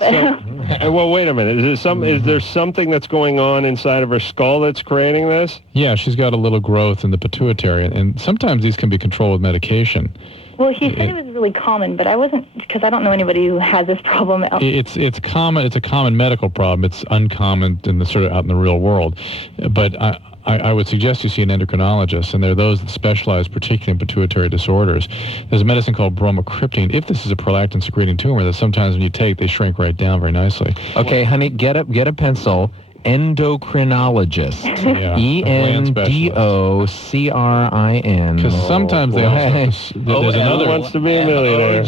Well, wait a minute. Is there something that's going on inside of her skull that's creating this? Yeah, she's got a little growth in the pituitary, and sometimes these can be controlled with medication. Well, he said it was really common, but I wasn't, because I don't know anybody who has this problem. It's common. It's a common medical problem. It's uncommon in the sort of out in the real world. But I would suggest you see an endocrinologist, and there are those that specialize particularly in pituitary disorders. There's a medicine called bromocriptine. If this is a prolactin secreting tumor, that sometimes when you take, they shrink right down very nicely. Okay, honey, get a pencil. Endocrinologist. Yeah. ENDOCRIN. Because sometimes they also there's another wants to be a millionaire.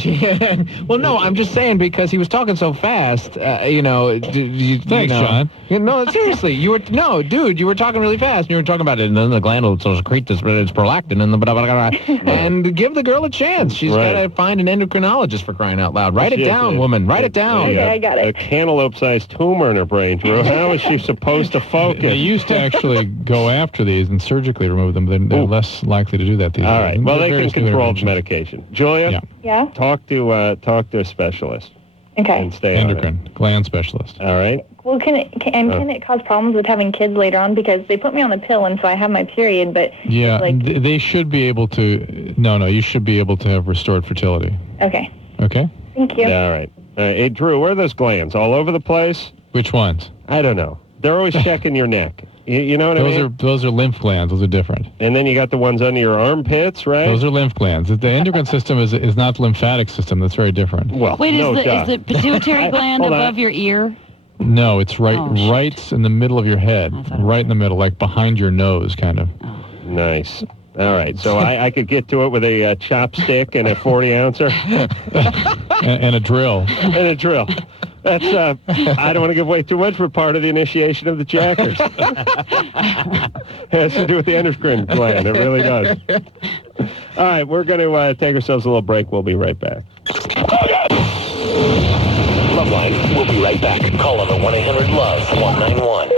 Well, no, I'm just saying because he was talking so fast. Thanks, John. No, seriously, you were talking really fast. And you were talking about it, and then the gland will secrete this, but it's prolactin, and the blah, blah, blah, blah. And give the girl a chance. She's got to find an endocrinologist for crying out loud. Write it down, woman. Write it down. Okay, I got it. A cantaloupe-sized tumor in her brain, Drew. How is she supposed to focus? They used to actually go after these and surgically remove them. They're less likely to do that these days. All right. Well, they can control the medication. Julia? Yeah? Talk to a specialist. Okay. And stay endocrine, gland specialist. All right. Well, can it cause problems with having kids later on? Because they put me on the pill, and so I have my period, but yeah, they should be able to. No, you should be able to have restored fertility. Okay. Okay. Thank you. Yeah, all right. Hey, Drew, where are those glands? All over the place? Which ones? I don't know. They're always checking your neck. You know what I mean? Those are lymph glands. Those are different. And then you got the ones under your armpits, right? Those are lymph glands. The endocrine system is not the lymphatic system. That's very different. Well, wait, is the pituitary gland above your ear? No, it's right in the middle of your head, right in the middle, like behind your nose, kind of. Oh. Nice. All right, so I could get to it with a chopstick and a 40-ouncer. and a drill. And a drill. That's, I don't want to give away too much, but part of the initiation of the Jackers. It has to do with the endocrine gland. It really does. All right, we're going to take ourselves a little break. We'll be right back. LoveLine, we'll be right back. Call on the 1-800-LOVE-191.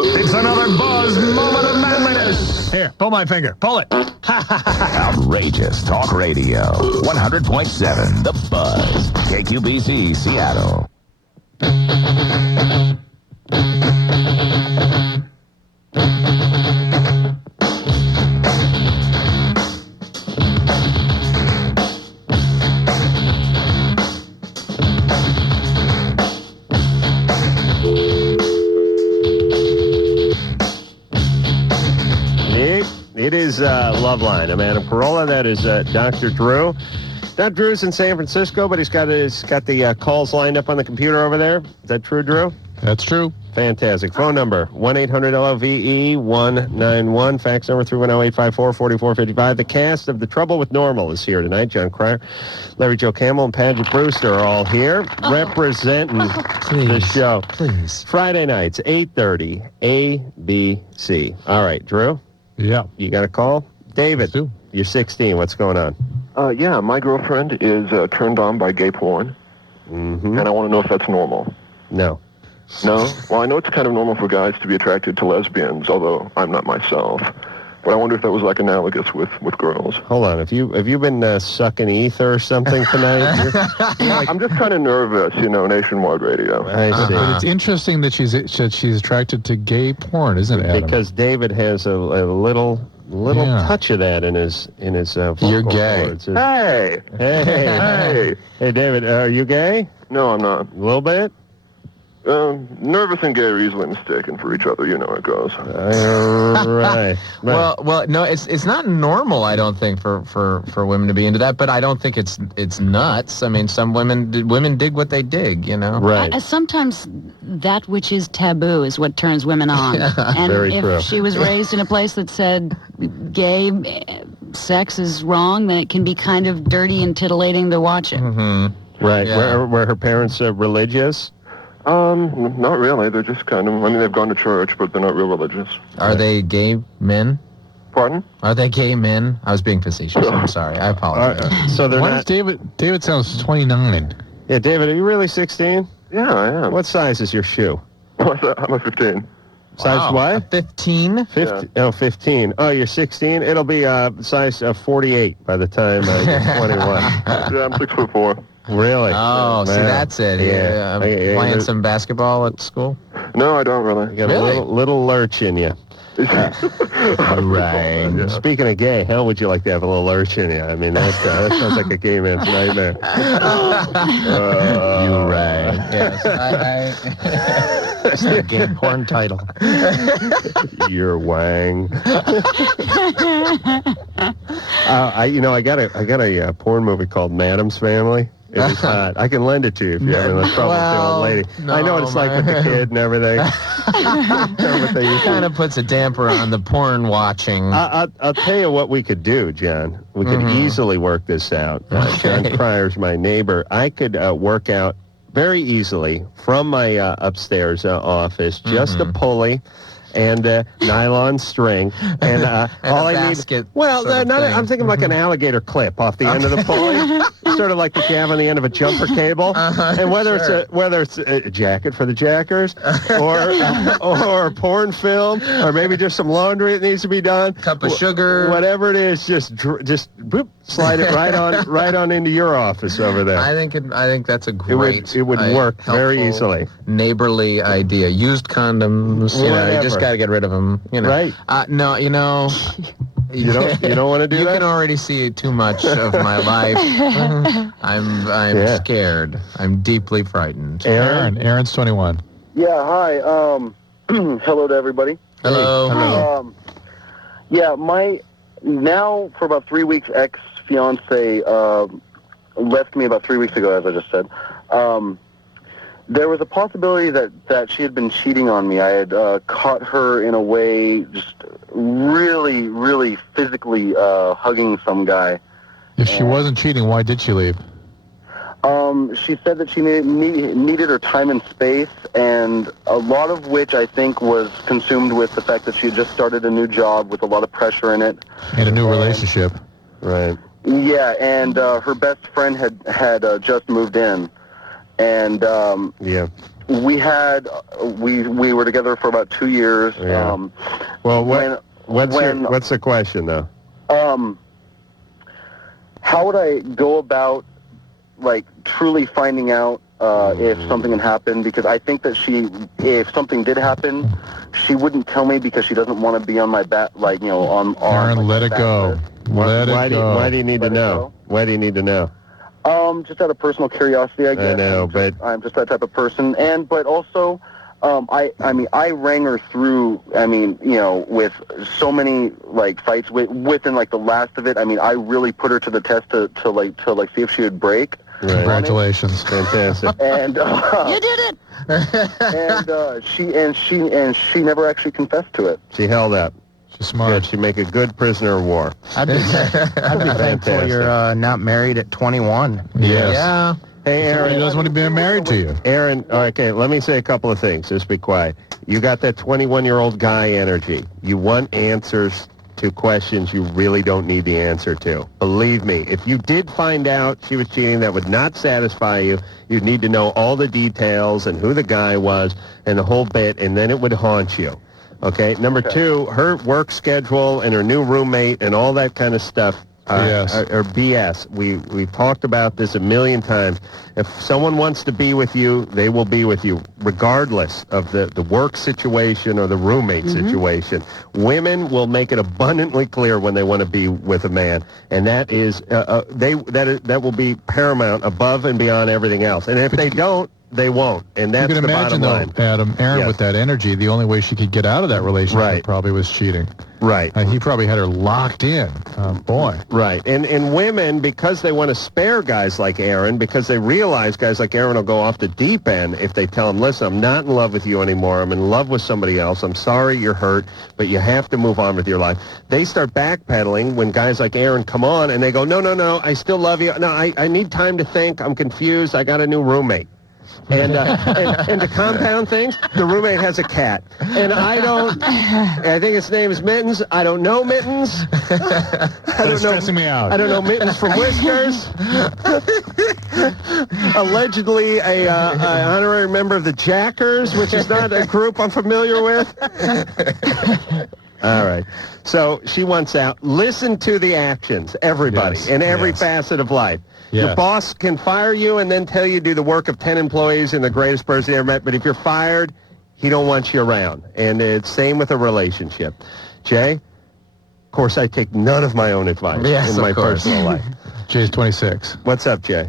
It's another Buzz moment of manliness. Here, pull my finger. Pull it. Outrageous Talk Radio. 100.7 The Buzz. KQBC, Seattle. It is LoveLine. I'm Adam Carolla. That is Dr. Drew. Dr. Drew's in San Francisco, but he's got the calls lined up on the computer over there. Is that true, Drew? That's true. Fantastic. Phone number, 1-800-LOVE-191. Fax number, 310-854-4455. The cast of The Trouble with Normal is here tonight. John Cryer, Larry Joe Campbell, and Paget Brewster are all here representing the show. Please. Friday nights, 8:30, ABC. All right, Drew? Yeah. You got a call? David, you're 16. What's going on? Yeah, my girlfriend is turned on by gay porn, and I want to know if that's normal. No. No? Well, I know it's kind of normal for guys to be attracted to lesbians, although I'm not myself. But I wonder if that was like analogous with girls. Hold on, have you been sucking ether or something tonight? I'm just kind of nervous, nationwide radio. I see. But it's interesting that she's attracted to gay porn, isn't it, Adam? Because David has a little touch of that in his vocal You're gay. cords. Hey, David, are you gay? No, I'm not. A little bit? Nervous and gay are easily mistaken for each other. You know how it goes. Right. Well, no, it's not normal. I don't think for women to be into that, but I don't think it's nuts. I mean, some women dig what they dig. Right. Sometimes that which is taboo is what turns women on. And Very if true. she was raised in a place that said gay sex is wrong, then it can be kind of dirty and titillating to watch it. Mm-hmm. Right. Yeah. Were her parents religious? Not really. They're just kind of, they've gone to church, but they're not real religious. Are they gay men? Pardon? Are they gay men? I was being facetious. I'm sorry. I apologize. So they're Why not... does David sounds 29. Yeah, David, are you really 16? Yeah, I am. What size is your shoe? I'm a 15. Size what? 15? 15. Oh, 15. Oh, you're 16? It'll be size 48 by the time you're 21. Yeah, I'm 6'4". Really? Oh, see, that's it. Yeah. Playing some basketball at school? No, I don't really. You got a little lurch in you. Right. Speaking of gay, how would you like to have a little lurch in you? I mean, that sounds like a gay man's nightmare. You're right. Yes, That's the gay porn title. You're wang. I got a porn movie called Madam's Family. It was hot. I can lend it to you if you're having a trouble with the old lady. no, I know what it's like with the kid and everything. Kind of puts a damper on the porn watching. I'll tell you what we could do, John. We could easily work this out. John Pryor's my neighbor. I could work out very easily from my upstairs office just a pulley and nylon string, and all I need. Well, I'm thinking like an alligator clip off the end of the pulley, sort of like the you have on the end of a jumper cable. And whether it's a jacket for the jackers, or a porn film, or maybe just some laundry that needs to be done, cup of sugar, whatever it is, just boop, slide it right on into your office over there. I think that's a great. It would work very easily. Neighborly idea. Used condoms. You just got to get rid of them. Right. No, You don't want to do that? You can already see too much of my life. I'm scared. I'm deeply frightened. Aaron's 21. Yeah, hi. Hello to everybody. Hello. Yeah, now for about 3 weeks, ex-fiance left me about 3 weeks ago, as I just said. There was a possibility that she had been cheating on me. I had caught her in a way just really, really physically hugging some guy. If she wasn't cheating, why did she leave? She said that she needed her time and space, and a lot of which I think was consumed with the fact that she had just started a new job with a lot of pressure in it. And a new relationship. Right. Yeah, and her best friend had just moved in. And we were together for about 2 years. Yeah. What's the question though? How would I go about truly finding out if something had happened? Because I think that if something did happen, she wouldn't tell me because she doesn't want to be on my back, on Aaron, let it go. Why do you need to know? Why do you need to know? Just out of personal curiosity, I guess. I know, but I'm just that type of person, but also, I rang her through. With so many fights within the last of it. I really put her to the test to see if she would break. Right. Congratulations, fantastic. And you did it. And she never actually confessed to it. She held up. She's smart. Yeah, she'd make a good prisoner of war. I'd be thankful you're not married at 21. Yes. Yeah. Hey, Aaron. He doesn't want to be married to you. Aaron, okay, let me say a couple of things. Just be quiet. You got that 21-year-old guy energy. You want answers to questions you really don't need the answer to. Believe me, if you did find out she was cheating, that would not satisfy you. You'd need to know all the details and who the guy was and the whole bit, and then it would haunt you. Okay? Number two, her work schedule and her new roommate and all that kind of stuff are BS. We've talked about this a million times. If someone wants to be with you, they will be with you, regardless of the work situation or the roommate situation. Women will make it abundantly clear when they want to be with a man, and that is that will be paramount above and beyond everything else. And if they don't, they won't, and that's the bottom line. You can imagine, though, Adam, with that energy, the only way she could get out of that relationship probably was cheating. Right. He probably had her locked in. Boy. Right. And women, because they want to spare guys like Aaron, because they realize guys like Aaron will go off the deep end if they tell him, listen, I'm not in love with you anymore. I'm in love with somebody else. I'm sorry you're hurt, but you have to move on with your life. They start backpedaling when guys like Aaron come on, and they go, no, I still love you. No, I need time to think. I'm confused. I got a new roommate. And to compound things, the roommate has a cat. And I think its name is Mittens. I don't know Mittens. It's stressing me out. I don't know Mittens from Whiskers. Allegedly a honorary member of the Jackers, which is not a group I'm familiar with. All right. So she wants out. Listen to the actions, everybody, in every facet of life. Your boss can fire you and then tell you to do the work of 10 employees and the greatest person he ever met. But if you're fired, he don't want you around. And it's same with a relationship. Jay, of course, I take none of my own advice in my personal life. Jay's 26. What's up, Jay?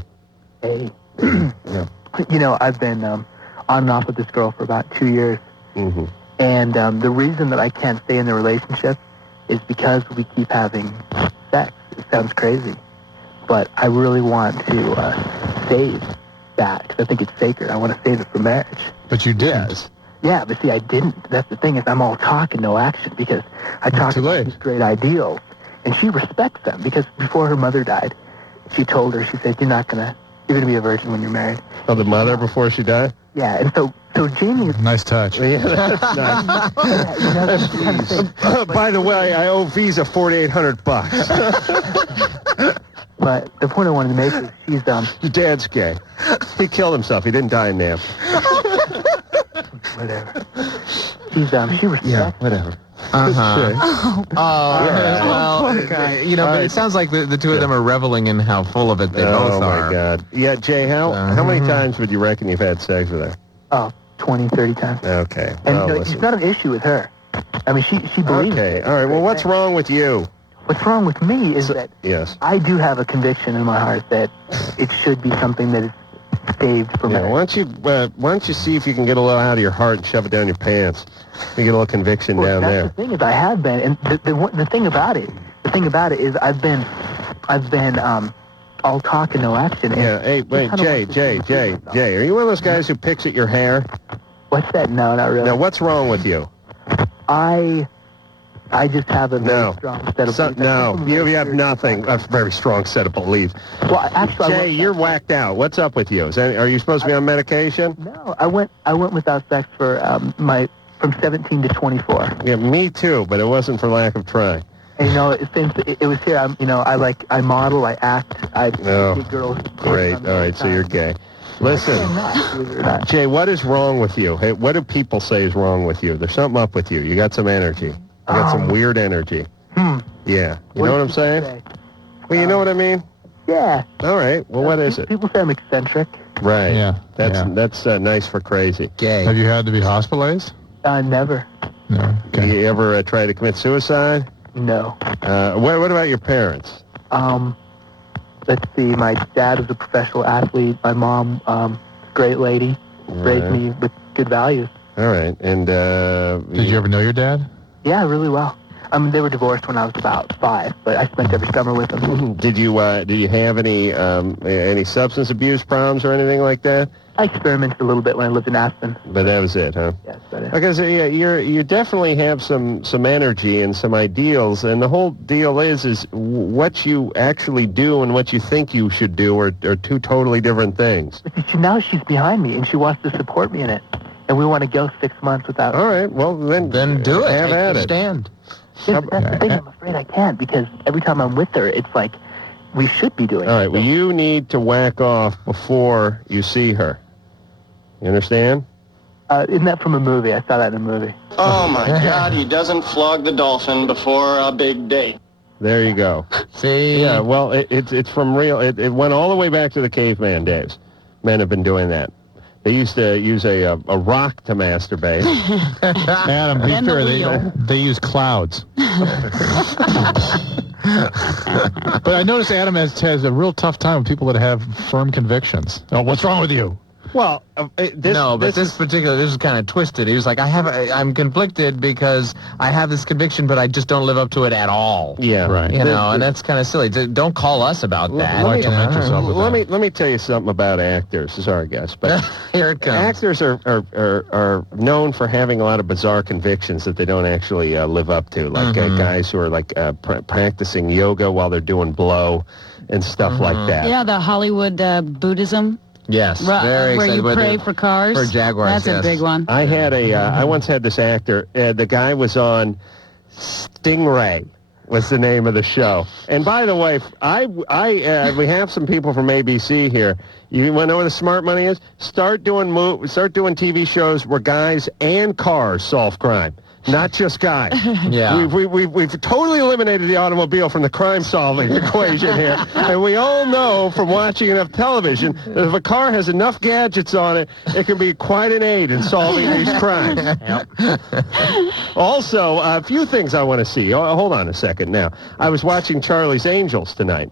Hey. You know, I've been on and off with this girl for about 2 years. Mm-hmm. And the reason that I can't stay in the relationship is because we keep having sex. It sounds crazy. But I really want to save that because I think it's sacred. I want to save it for marriage. But you didn't. Yeah, but see, I didn't. That's the thing is I'm all talk and no action because I talk about these great ideals. And she respects them because before her mother died, she told her, she said, you're going to be a virgin when you're married. Oh, the mother before she died? Yeah, and so Jamie is... Nice touch. Yeah, that's nice. By the way, I owe Visa $4,800. But the point I wanted to make is she's... Your dad's gay. He killed himself. He didn't die in NAM. Whatever. She respects... Yeah, whatever. But it sounds like the two of them are reveling in how full of it they both are. Oh, my God. Yeah, Jay, how many times would you reckon you've had sex with her? Oh, 20, 30 times. Okay. And it's not an issue with her. I mean, she believes it. All right. Well, what's wrong with you? What's wrong with me is that I do have a conviction in my heart that it should be something that is saved for marriage. Why don't you see if you can get a little out of your heart and shove it down your pants? You get a little conviction down there. The thing is, I have been, and the thing about it is I've been all talk and no action. Yeah. Hey, wait, Jay. Are you one of those guys who picks at your hair? What's that? No, not really. Now, what's wrong with you? I just have a very strong set of beliefs. No, you have nothing. A very strong set of beliefs. Well, actually, Jay, you're whacked out. What's up with you? Are you supposed to be on medication? No, I went without sex for from 17 to 24. Yeah, me too, but it wasn't for lack of trying. And, since it was here, I model, I act, I get girls. Great. All right, so you're gay. Listen, Jay, what is wrong with you? Hey, what do people say is wrong with you? There's something up with you. You got some energy. You got some weird energy. Yeah. You know what I'm saying? Well, you know what I mean? Yeah. All right. Well, what is it? People say I'm eccentric. Right. Yeah. That's nice for crazy. Gay. Have you had to be hospitalized? Never. No. Okay. You ever try to commit suicide? No. What about your parents? Let's see. My dad was a professional athlete. My mom, great lady, raised me with good values. All right. And did you ever know your dad? Yeah, really well. They were divorced when I was about 5, but I spent every summer with them. Did you have any substance abuse problems or anything like that? I experimented a little bit when I lived in Aspen. But that was it, huh? Yes, that is. Because you definitely have some energy and some ideals, and the whole deal is what you actually do and what you think you should do are two totally different things. But now she's behind me and she wants to support me in it, and we want to go 6 months without. All right, well then do it. Have at it. Stand. That's the thing. I'm afraid I can't because every time I'm with her, it's like we should be doing. All right. Well, you need to whack off before you see her. You understand? Isn't that from a movie? I saw that in a movie. Oh, my God, he doesn't flog the dolphin before a big date. There you go. See? Yeah, well, it's from real. It went all the way back to the caveman days. Men have been doing that. They used to use a rock to masturbate. Adam, be fair, they use clouds. But I noticed Adam has a real tough time with people that have firm convictions. Oh, what's wrong with you? Well, this is kind of twisted. He was like, I'm conflicted because I have this conviction, but I just don't live up to it at all. Yeah, right. You know, and that's kind of silly. Don't call us about that. Let me tell you something about actors. Sorry, guys, but here it comes. Actors are known for having a lot of bizarre convictions that they don't actually live up to, like guys who are like practicing yoga while they're doing blow and stuff like that. Yeah, the Hollywood Buddhism. Yes, very where excited. you pray for cars. For Jaguars, That's a big one. I once had this actor. The guy was on Stingray. Was the name of the show. And by the way, we have some people from ABC here. You want to know where the smart money is? Start doing TV shows where guys and cars solve crime. Not just guys. Yeah. We've totally eliminated the automobile from the crime-solving equation here. And we all know from watching enough television that if a car has enough gadgets on it, it can be quite an aid in solving these crimes. Also, a few things I want to see. Hold on a second now. I was watching Charlie's Angels tonight.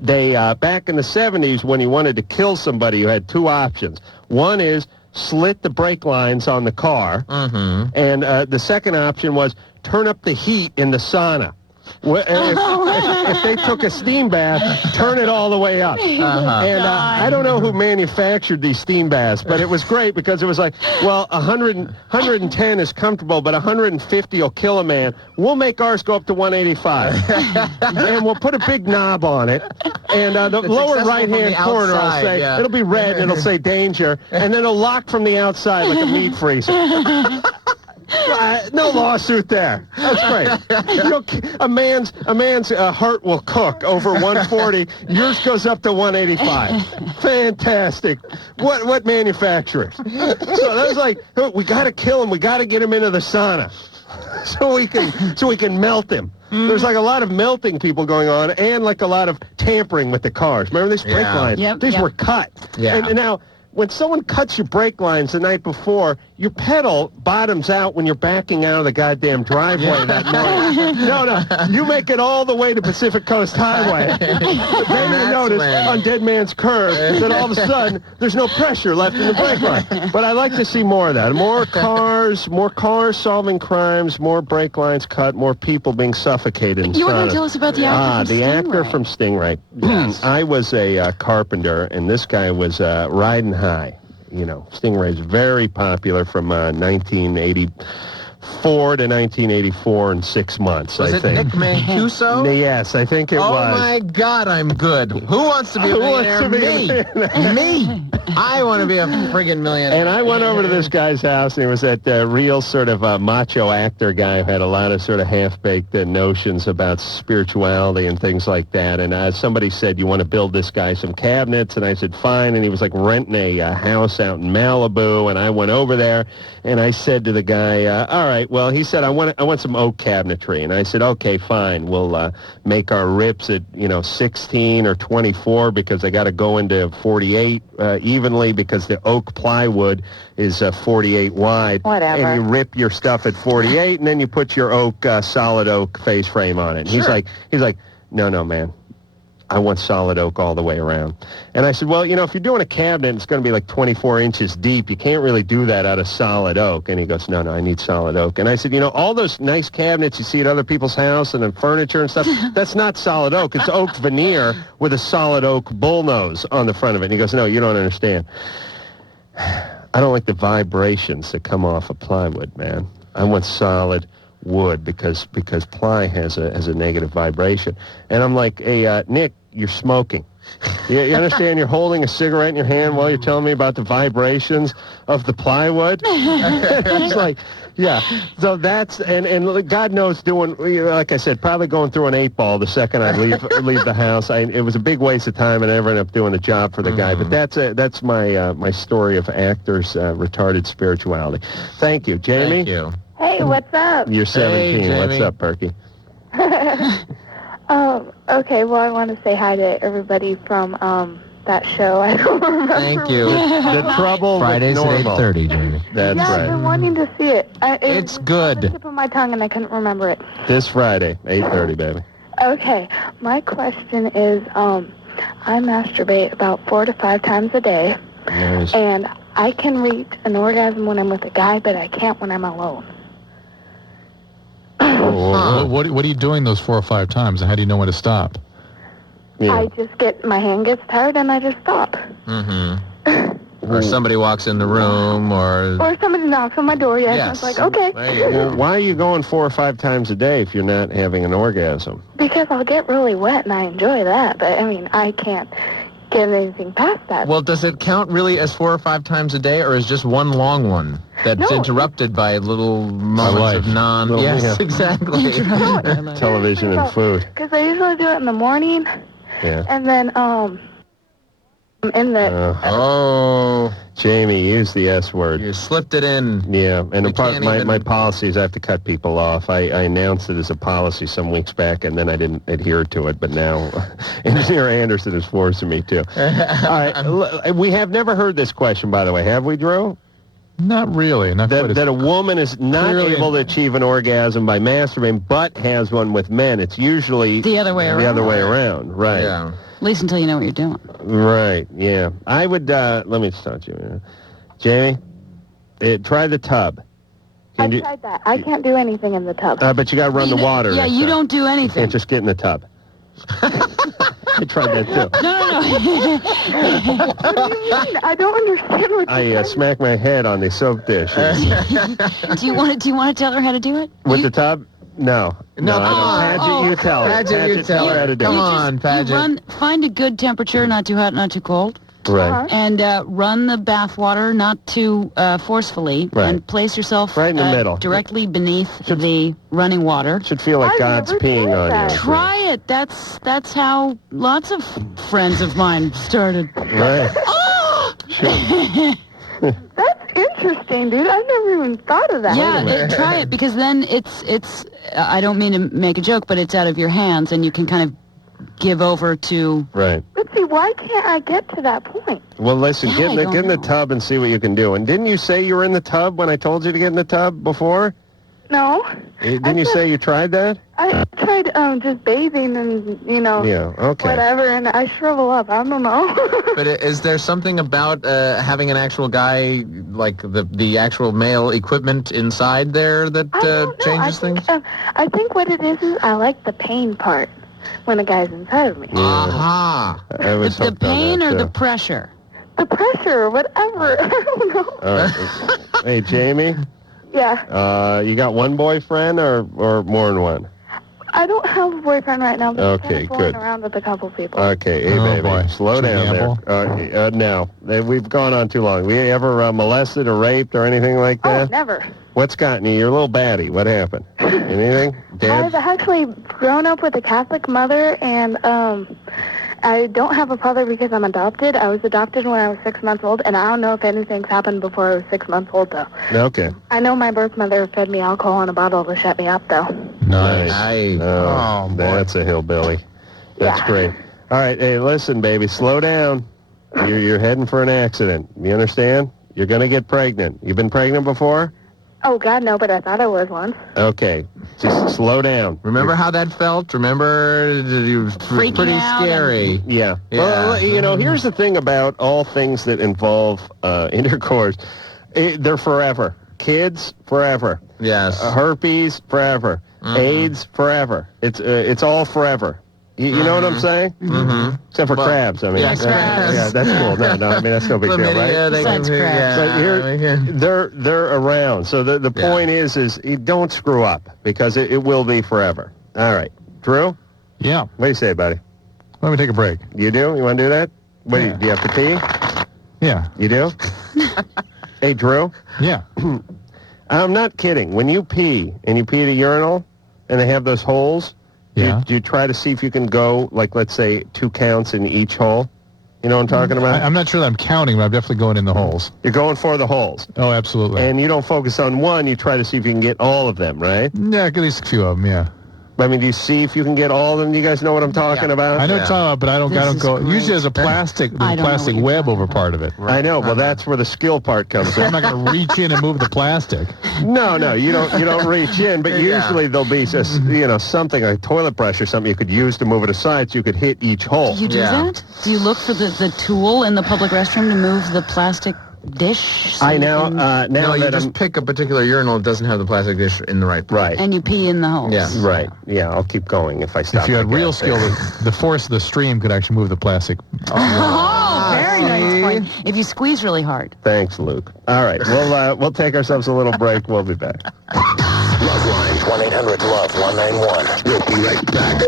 They, back in the 70s, when you wanted to kill somebody, you had two options. One is slit the brake lines on the car, and the second option was turn up the heat in the sauna. If they took a steam bath, turn it all the way up. And I don't know who manufactured these steam baths, but it was great because it was like, well, 110 is comfortable, but 150 will kill a man. We'll make ours go up to 185. And we'll put a big knob on it. And the lower right-hand corner will say, it'll be red, and it'll say danger, and then it'll lock from the outside like a meat freezer. No lawsuit there. That's great. You know, a man's heart will cook over 140. Yours goes up to 185. Fantastic. What manufacturers? So that was like, we got to kill him. We got to get him into the sauna so we can melt him. There's like a lot of melting people going on and like a lot of tampering with the cars. Remember these brake lines? These were cut. And now, when someone cuts your brake lines the night before, your pedal bottoms out when you're backing out of the goddamn driveway that morning. No, you make it all the way to Pacific Coast Highway. Then you notice on Dead Man's Curve that all of a sudden there's no pressure left in the brake line. But I like to see more of that. More cars solving crimes, more brake lines cut, more people being suffocated. You were going to tell us about the actor from Stingray. The actor from Stingray. Yes. I was a carpenter, and this guy was riding high. You know, Stingray's very popular from 1984 to 1984 in 6 months, I think. Was it Nick Mancuso? Yes, I think it was. Oh, my God, I'm good. Who wants to be a millionaire? Me. I want to be a friggin' millionaire. And I went over to this guy's house, and he was that real sort of macho actor guy who had a lot of sort of half-baked notions about spirituality and things like that. And somebody said, you want to build this guy some cabinets? And I said, fine. And he was like renting a house out in Malibu, and I went over there, and I said to the guy, all right, well, he said, I want some oak cabinetry. And I said, okay, fine. We'll make our rips at, 16 or 24 because I got to go into 48 evenly because the oak plywood is 48 wide. Whatever. And you rip your stuff at 48, and then you put your solid oak face frame on it. And he's like, no, man. I want solid oak all the way around. And I said, well, if you're doing a cabinet, it's going to be like 24 inches deep. You can't really do that out of solid oak. And he goes, no, I need solid oak. And I said, all those nice cabinets you see at other people's house and the furniture and stuff, that's not solid oak. It's oak veneer with a solid oak bullnose on the front of it. And he goes, no, you don't understand. I don't like the vibrations that come off of plywood, man. I want solid wood because ply has a negative vibration. And I'm like, hey, Nick, you're smoking. You understand you're holding a cigarette in your hand while you're telling me about the vibrations of the plywood? It's like, yeah. So that's, and God knows doing, like I said, probably going through an 8-ball the second I leave the house. It was a big waste of time, and I never ended up doing the job for the guy. But that's my story of actors' retarded spirituality. Thank you. Jamie? Thank you. Hey, what's up? You're 17. Hey, What's up, Perky? Okay, well, I want to say hi to everybody from that show. I don't remember. Thank you. The Trouble Fridays with at Normal. 8:30, Jamie. That's Yeah, I've right. been wanting to see it. It's good. On the tip of my tongue, and I couldn't remember it. This Friday, 8:30, baby. Okay, my question is, I masturbate about 4 to 5 times a day, Nice. and I can reach an orgasm when I'm with a guy, but I can't when I'm alone. What are you doing those 4 or 5 times, and how do you know when to stop? I just my hand gets tired, and I just stop. Or somebody walks in the room, or somebody knocks on my door, yes, and it's like, okay. Well, why are you going 4 or 5 times a day if you're not having an orgasm? Because I'll get really wet, and I enjoy that, but, I mean, I can't get anything past that. Well, does it count really as 4 or 5 times a day, or is just one long one that's interrupted by little moments of non... Yes, yeah. exactly. Television and food. Because I usually do it in the morning, and then, in the... Jamie, use the S word. You slipped it in. Yeah, and can't my policy is I have to cut people off. I announced it as a policy some weeks back, and then I didn't adhere to it, but now Engineer Anderson is forcing me to. All right, we have never heard this question, by the way, have we, Drew? Not really. That a woman is not able to achieve an orgasm by masturbating, but has one with men. It's usually the other way around. The other way around, right. Yeah. At least until you know what you're doing. Right, yeah. I would, let me start you. Jamie, try the tub. I tried that. I can't do anything in the tub. But you got to run the water. Yeah, you don't do anything. You can't just get in the tub. I tried that too. No. What do you mean? I don't understand what I smacked my head on the soap dish. Do you want to tell her how to do it? With the tub? No. No, I don't. Paget, you tell her. Paget, you tell her. How to do Come it. on, Paget. Find a good temperature, not too hot, not too cold. Right. And run the bath water not too forcefully. Right. And place yourself right in the middle. Directly beneath the running water. Should feel like God's peeing on you. Try it. That's how lots of friends of mine started. Right. That's interesting, dude. I've never even thought of that. Yeah, try it, because then it's I don't mean to make a joke, but it's out of your hands, and you can kind of give over to... Right. But see, why can't I get to that point? Well, listen, get in the tub and see what you can do. And didn't you say you were in the tub when I told you to get in the tub before? No. Didn't you say you tried that? I tried just bathing and, whatever, and I shrivel up. I don't know. But is there something about having an actual guy, like the actual male equipment inside there that changes things? I think what it is I like the pain part when a guy's inside of me. I was the pain or the pressure? The pressure, whatever. I don't know. Hey, Jamie? Yeah. You got one boyfriend or more than one? I don't have a boyfriend right now, but I'm kind of fooling good. around with a couple people. Okay, hey, baby, boy. slow down there. No, we've gone on too long. We ever molested or raped or anything like that? Oh, never. What's gotten you? You're a little batty. What happened? Anything? I've actually grown up with a Catholic mother, and I don't have a brother because I'm adopted. I was adopted when I was 6 months old, and I don't know if anything's happened before I was 6 months old, though. Okay. I know my birth mother fed me alcohol in a bottle to shut me up, though. Nice. Oh, that's a hillbilly. That's great. All right, hey, listen, baby, slow down. You're heading for an accident. You understand? You're going to get pregnant. You've been pregnant before? Oh, God, no, but I thought I was once. Okay. Just slow down. Remember how that felt? Remember it was pretty scary. Yeah. Well, here's the thing about all things that involve intercourse. They're forever. Kids, forever. Yes. Herpes, forever. AIDS, forever. It's all forever. You know what I'm saying? Mm-hmm. Except for crabs. I mean, crabs. Yeah, that's cool. No, I mean, that's no big deal, right? Besides crabs. But they're around. So the point is don't screw up, because it will be forever. All right. Drew? Yeah. What do you say, buddy? Let me take a break. You do? You want to do that? Wait, do you have to pee? Yeah. You do? Hey, Drew? Yeah. I'm not kidding. When you pee, and you pee at a urinal, and they have those holes, do you try to see if you can go, like, let's say, 2 counts in each hole? You know what I'm talking about? I'm not sure that I'm counting, but I'm definitely going in the holes. You're going for the holes. Oh, absolutely. And you don't focus on one. You try to see if you can get all of them, right? Yeah, at least a few of them, yeah. I mean, do you see if you can get all of them? Do you guys know what I'm talking about? I know what you're talking about, but I don't go. Great. Usually there's a plastic web over part of it. I know. Well, that's where the skill part comes in. I'm not going to reach in and move the plastic. No, you don't reach in, but usually there'll be something like toilet brush or something you could use to move it aside so you could hit each hole. Do you do that? Do you look for the tool in the public restroom to move the plastic dish? I know. No, you just pick a particular urinal that doesn't have the plastic dish in the right place. Right. And you pee in the holes. Yeah. Right. Yeah, I'll keep going if I stop. If you had real skill, the force of the stream could actually move the plastic. Oh, very nice point. If you squeeze really hard. Thanks, Luke. All right, we'll take ourselves a little break. We'll be back. LoveLine, 1-800-LOVE-191. We'll be right back.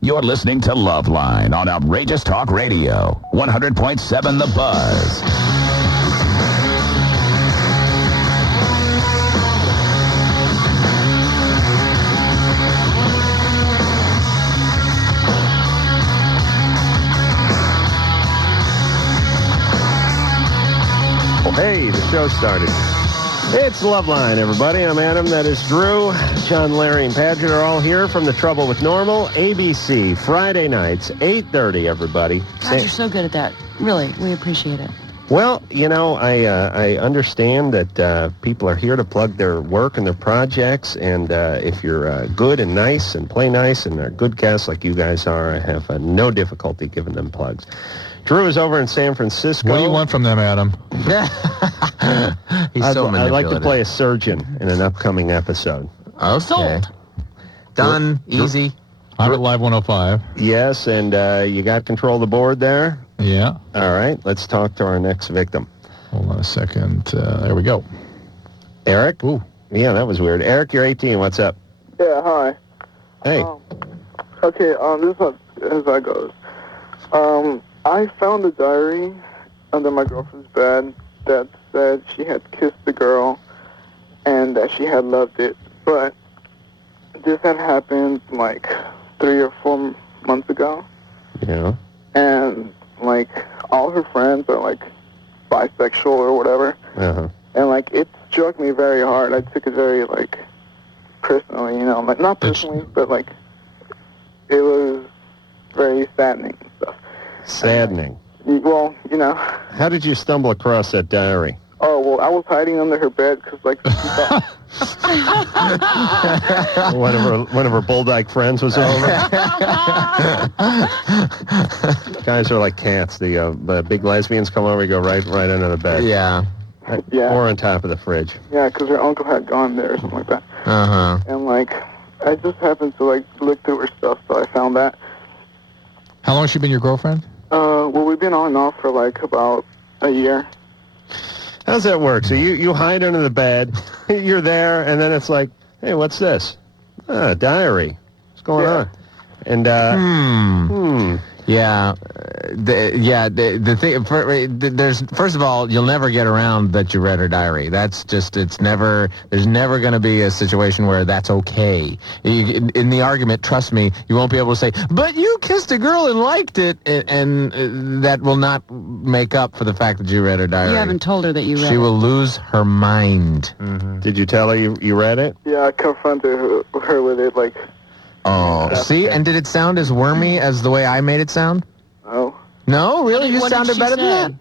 You're listening to LoveLine on Outrageous Talk Radio, 100.7 The Buzz. Hey, the show started. It's LoveLine, everybody. I'm Adam. That is Drew. John, Larry, and Paget are all here from The Trouble with Normal. ABC, Friday nights, 8:30, everybody. God, you're so good at that. Really, we appreciate it. Well, I understand that people are here to plug their work and their projects, and if you're good and nice and play nice and are good guests like you guys are, I have no difficulty giving them plugs. Drew is over in San Francisco. What do you want from them, Adam? He's so manipulative. I'd like to play a surgeon in an upcoming episode. Okay. Sold. Done. Easy. I'm at Live 105. Yes, and you got control of the board there? Yeah. All right, let's talk to our next victim. Hold on a second. There we go. Eric? Ooh. Yeah, that was weird. Eric, you're 18. What's up? Yeah, hi. Hey. Okay, this is as that goes. I found a diary under my girlfriend's bed that said she had kissed the girl and that she had loved it. But this had happened like 3 or 4 months ago. Yeah. And like all her friends are like bisexual or whatever. Uh-huh. And like it struck me very hard. I took it very like personally, like not personally, but like it was very saddening and stuff. Saddening. Well, How did you stumble across that diary? Oh, well, I was hiding under her bed because, like, she thought... one of her Bulldog friends was over. Guys are like cats. The big lesbians come over, you go right under the bed. Yeah. Or on top of the fridge. Yeah, because her uncle had gone there or something like that. Uh-huh. And, like, I just happened to, like, look through her stuff, so I found that. How long has she been your girlfriend? Well, we've been on and off for, like, about a year. How's that work? So you hide under the bed, you're there, and then it's like, hey, what's this? Diary. What's going on? And, Yeah, the thing. There's first of all, you'll never get around that you read her diary. That's just there's never going to be a situation where that's okay. In the argument, trust me, you won't be able to say, but you kissed a girl and liked it, and that will not make up for the fact that you read her diary. You haven't told her that you read it. She will lose her mind. Mm-hmm. Did you tell her you read it? Yeah, I confronted her with it, like... Oh, see? And did it sound as wormy as the way I made it sound? No. No? Really? You sounded better than that?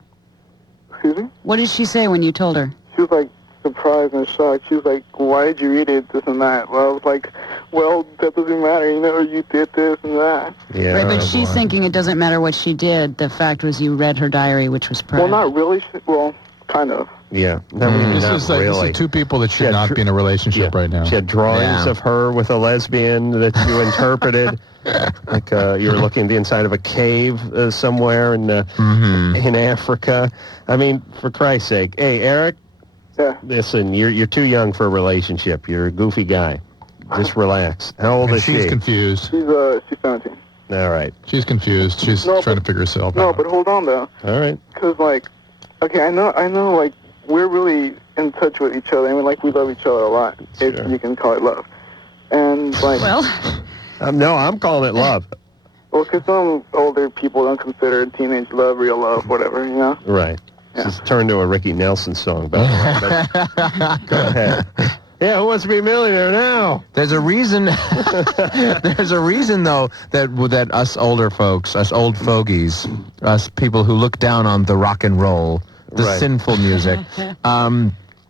Excuse me? What did she say when you told her? She was, like, surprised and shocked. She was like, why did you read it, this and that? Well, I was like, well, that doesn't matter. You did this and that. Yeah. Right, but she's thinking it doesn't matter what she did. The fact was you read her diary, which was private. Well, not really. Well, kind of. Yeah. This is two people that should not be in a relationship right now. She had drawings of her with a lesbian that you interpreted. Like you were looking at the inside of a cave somewhere in Africa. I mean, for Christ's sake. Hey, Eric. Yeah. Listen, you're too young for a relationship. You're a goofy guy. Just relax. How old is she? She's confused. She's 17. All right. She's confused. She's trying to figure herself out. No, but hold on though. All right. Because okay, I know, like we're really in touch with each other. I mean, like we love each other a lot. Sure. If you can call it love. And like. Well. No, I'm calling it love. Well, because some older people don't consider teenage love real love, whatever, you know. Right. Yeah. Just turned to a Ricky Nelson song, by the way. Go ahead. Yeah, Who Wants to Be a Millionaire now? There's a reason. There's a reason, though, that us older folks, us old fogies, us people who look down on the rock and roll, the sinful music.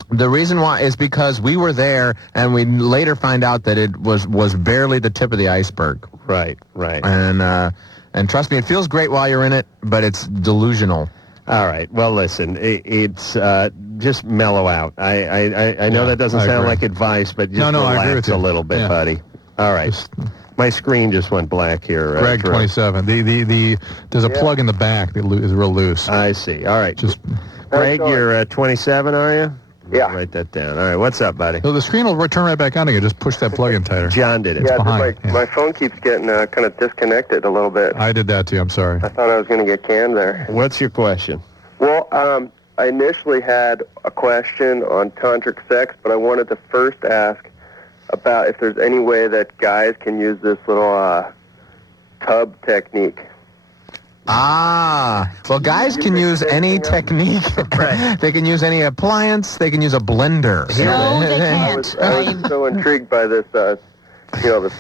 The reason why is because we were there, and we later find out that it was barely the tip of the iceberg. Right. And trust me, it feels great while you're in it, but it's delusional. All right. Well, listen, it's just mellow out. I know that doesn't sound like advice, but just relax a little bit, buddy. All right. My screen just went black here. Greg, 27. There's a plug in the back that is real loose. I see. All right. Just Greg, you're 27, are you? Yeah. Write that down. All right. What's up, buddy? So the screen will turn right back on again. Just push that plug in tighter. John did it. Yeah, my phone keeps getting kind of disconnected a little bit. I did that too. I'm sorry. I thought I was going to get canned there. What's your question? Well, I initially had a question on tantric sex, but I wanted to first ask about if there's any way that guys can use this little tub technique. Well, guys can use any technique. They can use any appliance. They can use a blender. No, they can't. I was so intrigued by this, the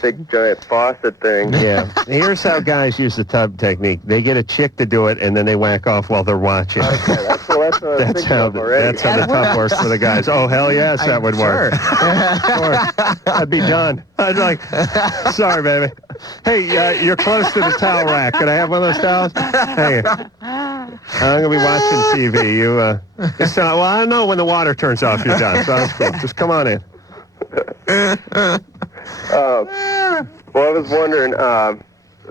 big giant faucet thing. Yeah. Here's how guys use the tub technique. They get a chick to do it, and then they whack off while they're watching. Okay, that's how the tub works for the guys. Oh, hell yes, that would work. I'd be done. I'd be like, sorry, baby. Hey, you're close to the towel rack. Could I have one of those towels? Hey, I'm going to be watching TV. Well, I don't know when the water turns off, you're done. So that's cool. Just come on in. Well, I was wondering,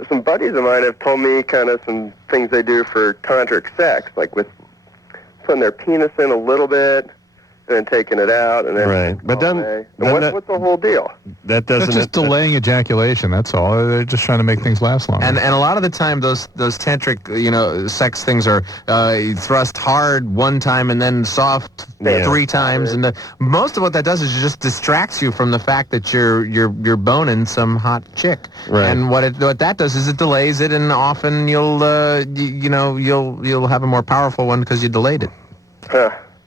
some buddies of mine have told me kind of some things they do for tantric sex, like with putting their penis in a little bit and then taking it out and then but what's the whole deal? That doesn't. That's just delaying ejaculation. That's all. They're just trying to make things last longer. And a lot of the time, those tantric sex things are thrust hard one time and then soft 3 times, and most of what that does is it just distracts you from the fact that you're boning some hot chick. Right. And what that does is it delays it, and often you'll have a more powerful one because you delayed it.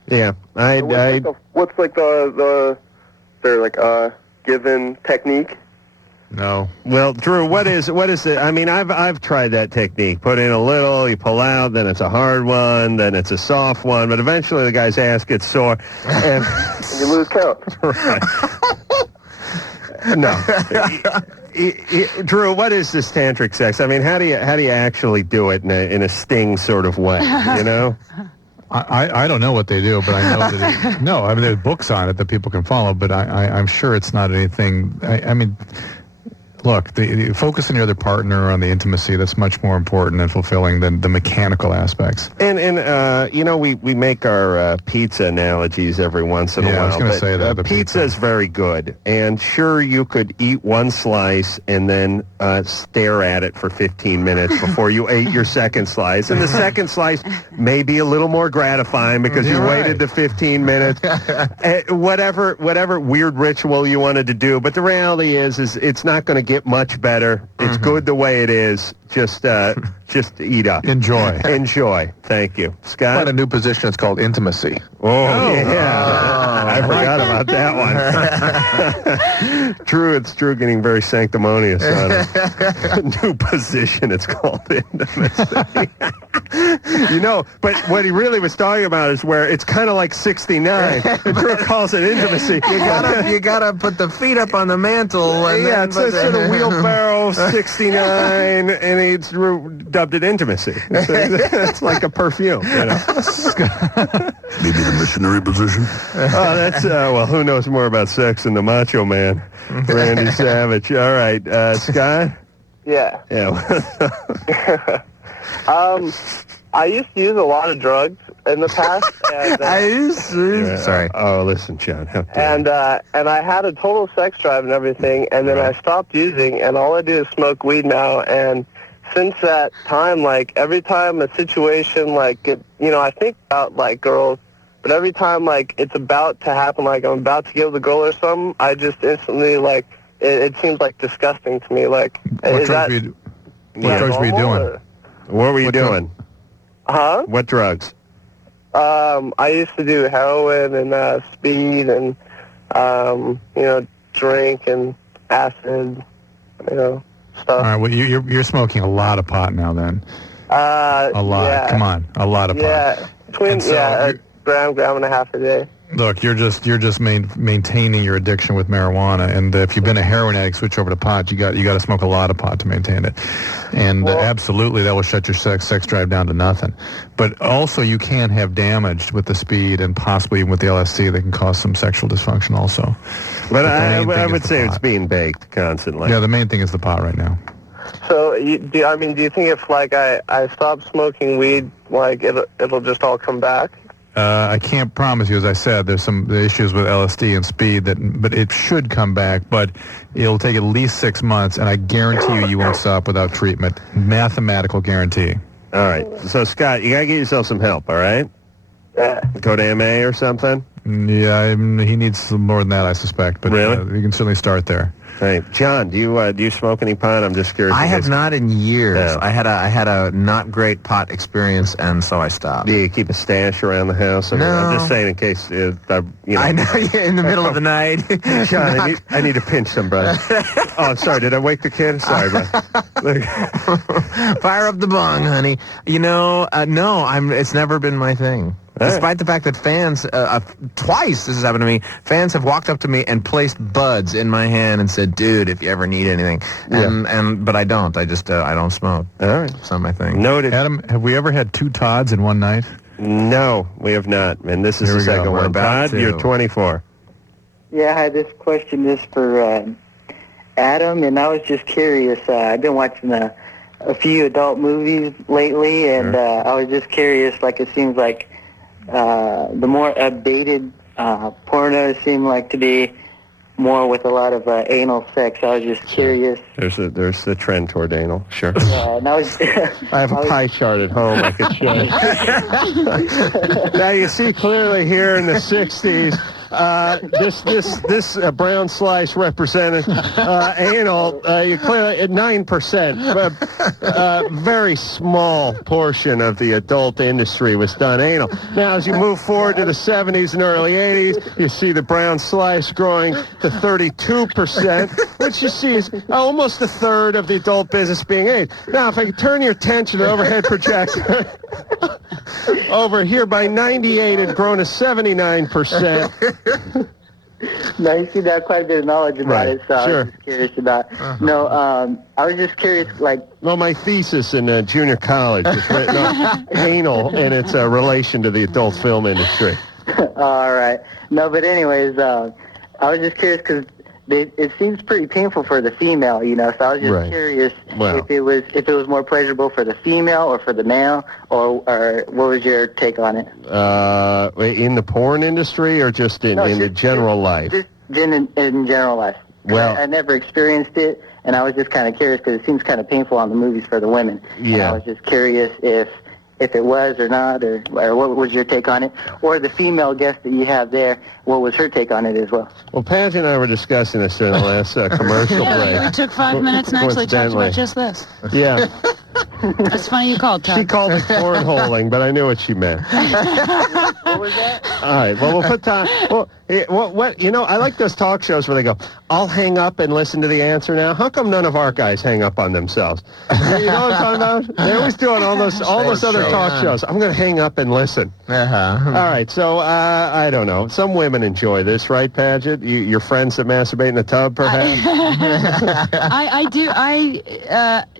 Yeah, what's the given technique? No. Well, Drew, what is it? I mean, I've tried that technique. Put in a little, you pull out, then it's a hard one, then it's a soft one, but eventually the guy's ass gets sore, and you lose count. Right. No. Drew, what is this tantric sex? I mean, how do you actually do it in a sting sort of way? You know. I don't know what they do, but I know that there's books on it that people can follow, but I'm sure it's not anything. I mean, look, the focus on your other partner, on the intimacy, that's much more important and fulfilling than the mechanical aspects. And we make our pizza analogies every once in a while. I was going to say that. Pizza is very good, and sure, you could eat one slice and then stare at it for 15 minutes before you ate your second slice. And the second slice may be a little more gratifying because you waited the 15 minutes. Whatever weird ritual you wanted to do, but the reality is it's not going to get much better. It's good the way it is. Just eat up. Enjoy. Thank you. Scott? Find a new position. It's called intimacy. Yeah. I forgot about that one. It's Drew getting very sanctimonious on it. New position. It's called intimacy. You know, but what he really was talking about is where it's kind of like 69. Drew calls it intimacy. You gotta put the feet up on the mantle. And yeah, it's a sort of wheelbarrow 69, and he dubbed it intimacy. It's like a perfume, you know. Maybe the missionary position? Oh, that's, well, who knows more about sex than the Macho Man, Randy Savage. All right, Scott? Yeah. Yeah. I used to use a lot of drugs in the past. And, Sorry. Oh, listen, John. And I had a total sex drive and everything, and then I stopped using, and all I do is smoke weed now. And since that time, like, every time a situation, like, I think about, like, girls, but every time, like, it's about to happen, like, I'm about to give the girl or something, I just instantly, like, it seems, like, disgusting to me. Like, what drugs were you doing? What were you doing? Huh? What drugs? I used to do heroin and speed and, drink and acid, stuff. All right, well, you're smoking a lot of pot now, then. A lot. Yeah. Come on, a lot of pot. Yeah, a gram and a half a day. Look, you're just maintaining your addiction with marijuana, and if you've been a heroin addict, switch over to pot. You got to smoke a lot of pot to maintain it, and absolutely that will shut your sex drive down to nothing. But also, you can have damage with the speed, and possibly even with the LSD, that can cause some sexual dysfunction also. But I would say it's being baked constantly. Yeah, the main thing is the pot right now. So, do you think if like I stop smoking weed, like it'll just all come back? I can't promise you, as I said, there's some issues with LSD and speed, but it should come back, but it'll take at least 6 months, and I guarantee you won't stop without treatment. Mathematical guarantee. All right. So, Scott, you got to get yourself some help, all right? Yeah. Go to MA or something? Yeah, he needs some more than that, I suspect, but really? You can certainly start there. Hey, John, do you smoke any pot? I'm just curious. I have not in years. Yeah. I had a not great pot experience, and so I stopped. Do you keep a stash around the house? No. I'm just saying in case, I know you're in the middle of the night. John, I need to pinch some, brother. Oh, I'm sorry. Did I wake the kid? Sorry, bro. Fire up the bong, honey. No, it's never been my thing. Despite the fact that fans, twice this has happened to me, fans have walked up to me and placed buds in my hand and said, "Dude, if you ever need anything," but I don't. I just I don't smoke. All right, it's not my thing. Noted. Adam, have we ever had 2 Todds in one night? No, we have not. And this is the second one. Todd, you're 24. Yeah, hi. This question is for Adam, and I was just curious. I've been watching a few adult movies lately, and I was just curious. Like, it seems like the more updated pornos seem like to be more with a lot of anal sex. I was just curious. There's the trend toward anal, sure. Yeah, and I have a pie chart at home I could show you. Now you see clearly here in the 60s, this brown slice represented anal. You clearly at 9%, very small portion of the adult industry was done anal. Now, as you move forward to the 70s and early 80s, you see the brown slice growing to 32%, which you see is almost a third of the adult business being AIDS. Now, if I could turn your attention to the overhead projector over here, by 98, it had grown to 79%. No, you see, that quite a bit of knowledge about it, so I was just curious about. No, I was just curious, like. Well, my thesis in junior college is written on anal and its relation to the adult film industry. All right. No, but anyways, I was just curious because it seems pretty painful for the female, so I was just curious if it was more pleasurable for the female or for the male, or what was your take on it? In the porn industry or just in the general life? Just in general life. Well, I never experienced it, and I was just kind of curious because it seems kind of painful on the movies for the women. Yeah. And I was just curious if it was or not, or what was your take on it? Or the female guest that you have there, what was her take on it as well? Well, Paget and I were discussing this during the last commercial break. We took 5 minutes and actually talked about just this. Yeah. That's funny you called, Todd. She called it cornholing, but I knew what she meant. What was that? All right. Well, we'll put time. Well, what? You know, I like those talk shows where they go, "I'll hang up and listen to the answer now." How come none of our guys hang up on themselves? You know what I'm talking about? They always do on all those other talk shows. I'm going to hang up and listen. All right. So I don't know. Some women enjoy this, right, Paget? Your friends that masturbate in the tub, perhaps. I do.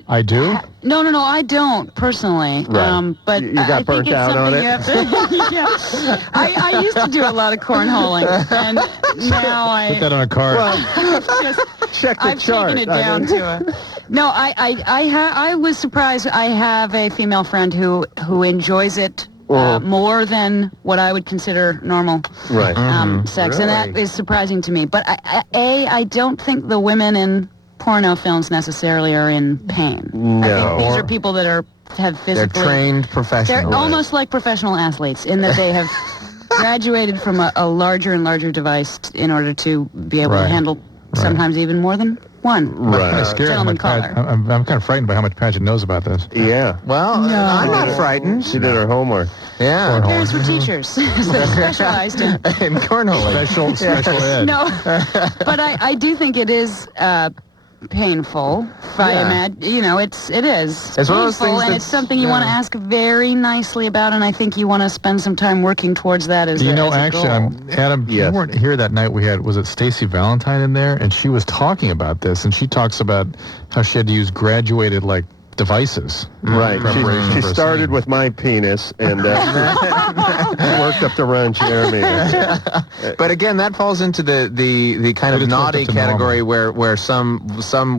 I do? No, I don't personally. Right. But you got burnt out on it. Yeah. I used to do a lot of cornholing, and now Put that on a card. Check the I've chart. taken it down to a. No, I was surprised. I have a female friend who enjoys it more than what I would consider normal sex, and that is surprising to me. But I don't think the women in porno films necessarily are in pain. No. I think these are people that have physically... They're trained professionals. They're almost like professional athletes in that they have graduated from a larger and larger device in order to be able to handle sometimes even more than one. Right. Kind of scary. I'm kind of frightened by how much Paget knows about this. Yeah. Well, I'm not frightened. She did her homework. Yeah. My parents were teachers, so they specialized in cornholing. Special ed. No, but I do think it is painful. I imagine, it is it's painful, one of those things and it's something you want to ask very nicely about, and I think you want to spend some time working towards that as actually, Adam, Yes. you weren't here that night. We had, was it Stacey Valentine in there? And she was talking about this, and she talks about how she had to use graduated, devices. Right. She started with my penis and worked up to run Jeremy. But again, that falls into the kind of naughty category where some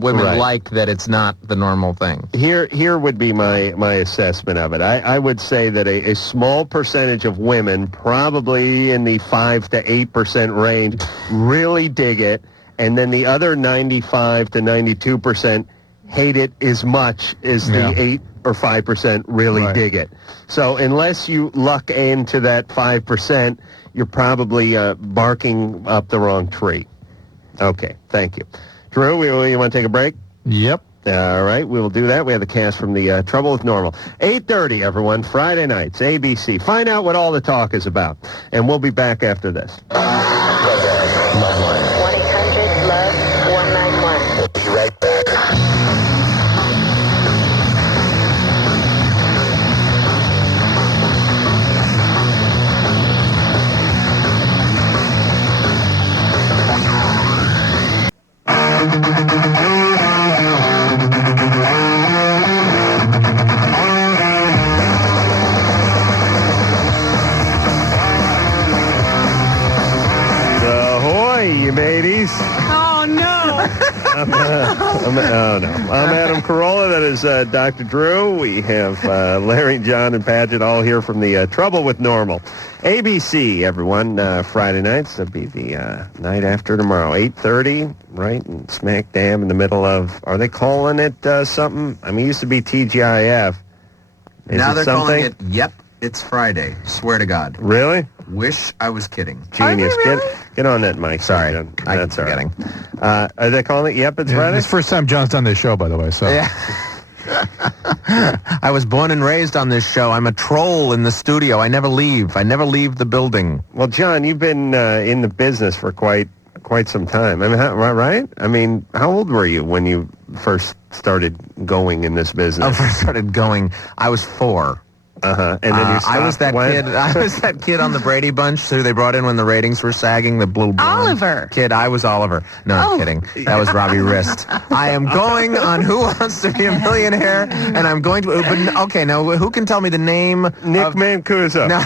women like that it's not the normal thing. Here would be my assessment of it. I would say that a small percentage of women, probably in the 5 to 8% range, really dig it, and then the other 95 to 92% hate it as much as the 8 or 5% really dig it. So unless you luck into that 5%, you're probably barking up the wrong tree. Okay, thank you. Drew, you want to take a break? Yep. All right, we will do that. We have the cast from the Trouble with Normal. 8:30, everyone, Friday nights, ABC. Find out what all the talk is about. And we'll be back after this. LoveLine. 1-800-LOVE-191. We'll be right back. Ahoy, you mateys. Oh, no. I'm Adam Carolla. That is Dr. Drew. We have Larry, John, and Paget all here from the Trouble with Normal. ABC, everyone, Friday nights. That'll be the night after tomorrow, 8:30, right? And smack dab in the middle of, are they calling it something? I mean, it used to be TGIF. Now they're something? calling it, yep, it's Friday. Swear to God. Really? Wish I was kidding. Genius. Really? Get on that mic. Sorry, That's I'm all right. forgetting. Are they calling it Yep, it's Friday? It's the first time John's done this show, by the way. So. Yeah. I was born and raised on this show. I'm a troll in the studio. I never leave. I never leave the building. Well, John, you've been in the business for quite some time. I mean, right? I mean, how old were you when you first started going in this business? I first started going. I was 4. And then you stopped. I was that kid. I was that kid on the Brady Bunch who they brought in when the ratings were sagging. The little Oliver kid. I was Oliver. No, I'm kidding. That was Robbie Wrist. I am going on Who Wants to Be a Millionaire, and I'm going to. But okay, now who can tell me the name? Nick Mancuso. No.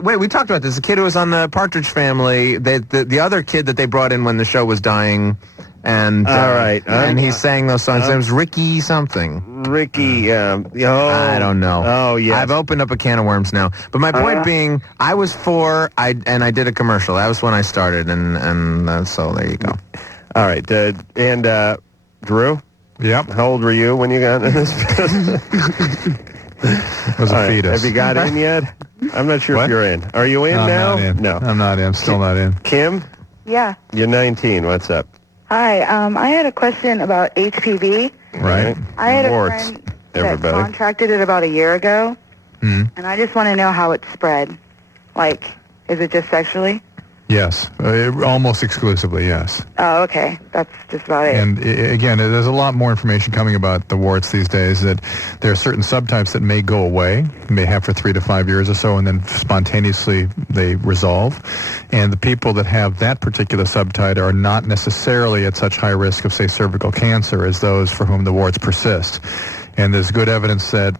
Wait, we talked about this. The kid who was on the Partridge Family. The other kid that they brought in when the show was dying. And all right, and he sang those songs. It was Ricky something. Ricky, I don't know. Oh yeah, I've opened up a can of worms now. But my point being, I was 4. I did a commercial. That was when I started, and so there you go. All right, and Drew. Yep. How old were you when you got in this business? I was a fetus. Have you got in yet? I'm not sure if you're in. Are you in now? No, I'm not in. I'm still not in. Kim? Yeah. You're 19. What's up? Hi. I had a question about HPV. Right. I had Warts. a friend. everybody. That contracted it about a year ago, Mm-hmm. and I just want to know how it's spread. Like, is it just sexually? Yes, almost exclusively, yes. Oh, okay. That's just about it. And again, there's a lot more information coming about the warts these days, that there are certain subtypes that may go away, may have for 3 to 5 years or so, and then spontaneously they resolve. And the people that have that particular subtype are not necessarily at such high risk of, say, cervical cancer as those for whom the warts persist. And there's good evidence that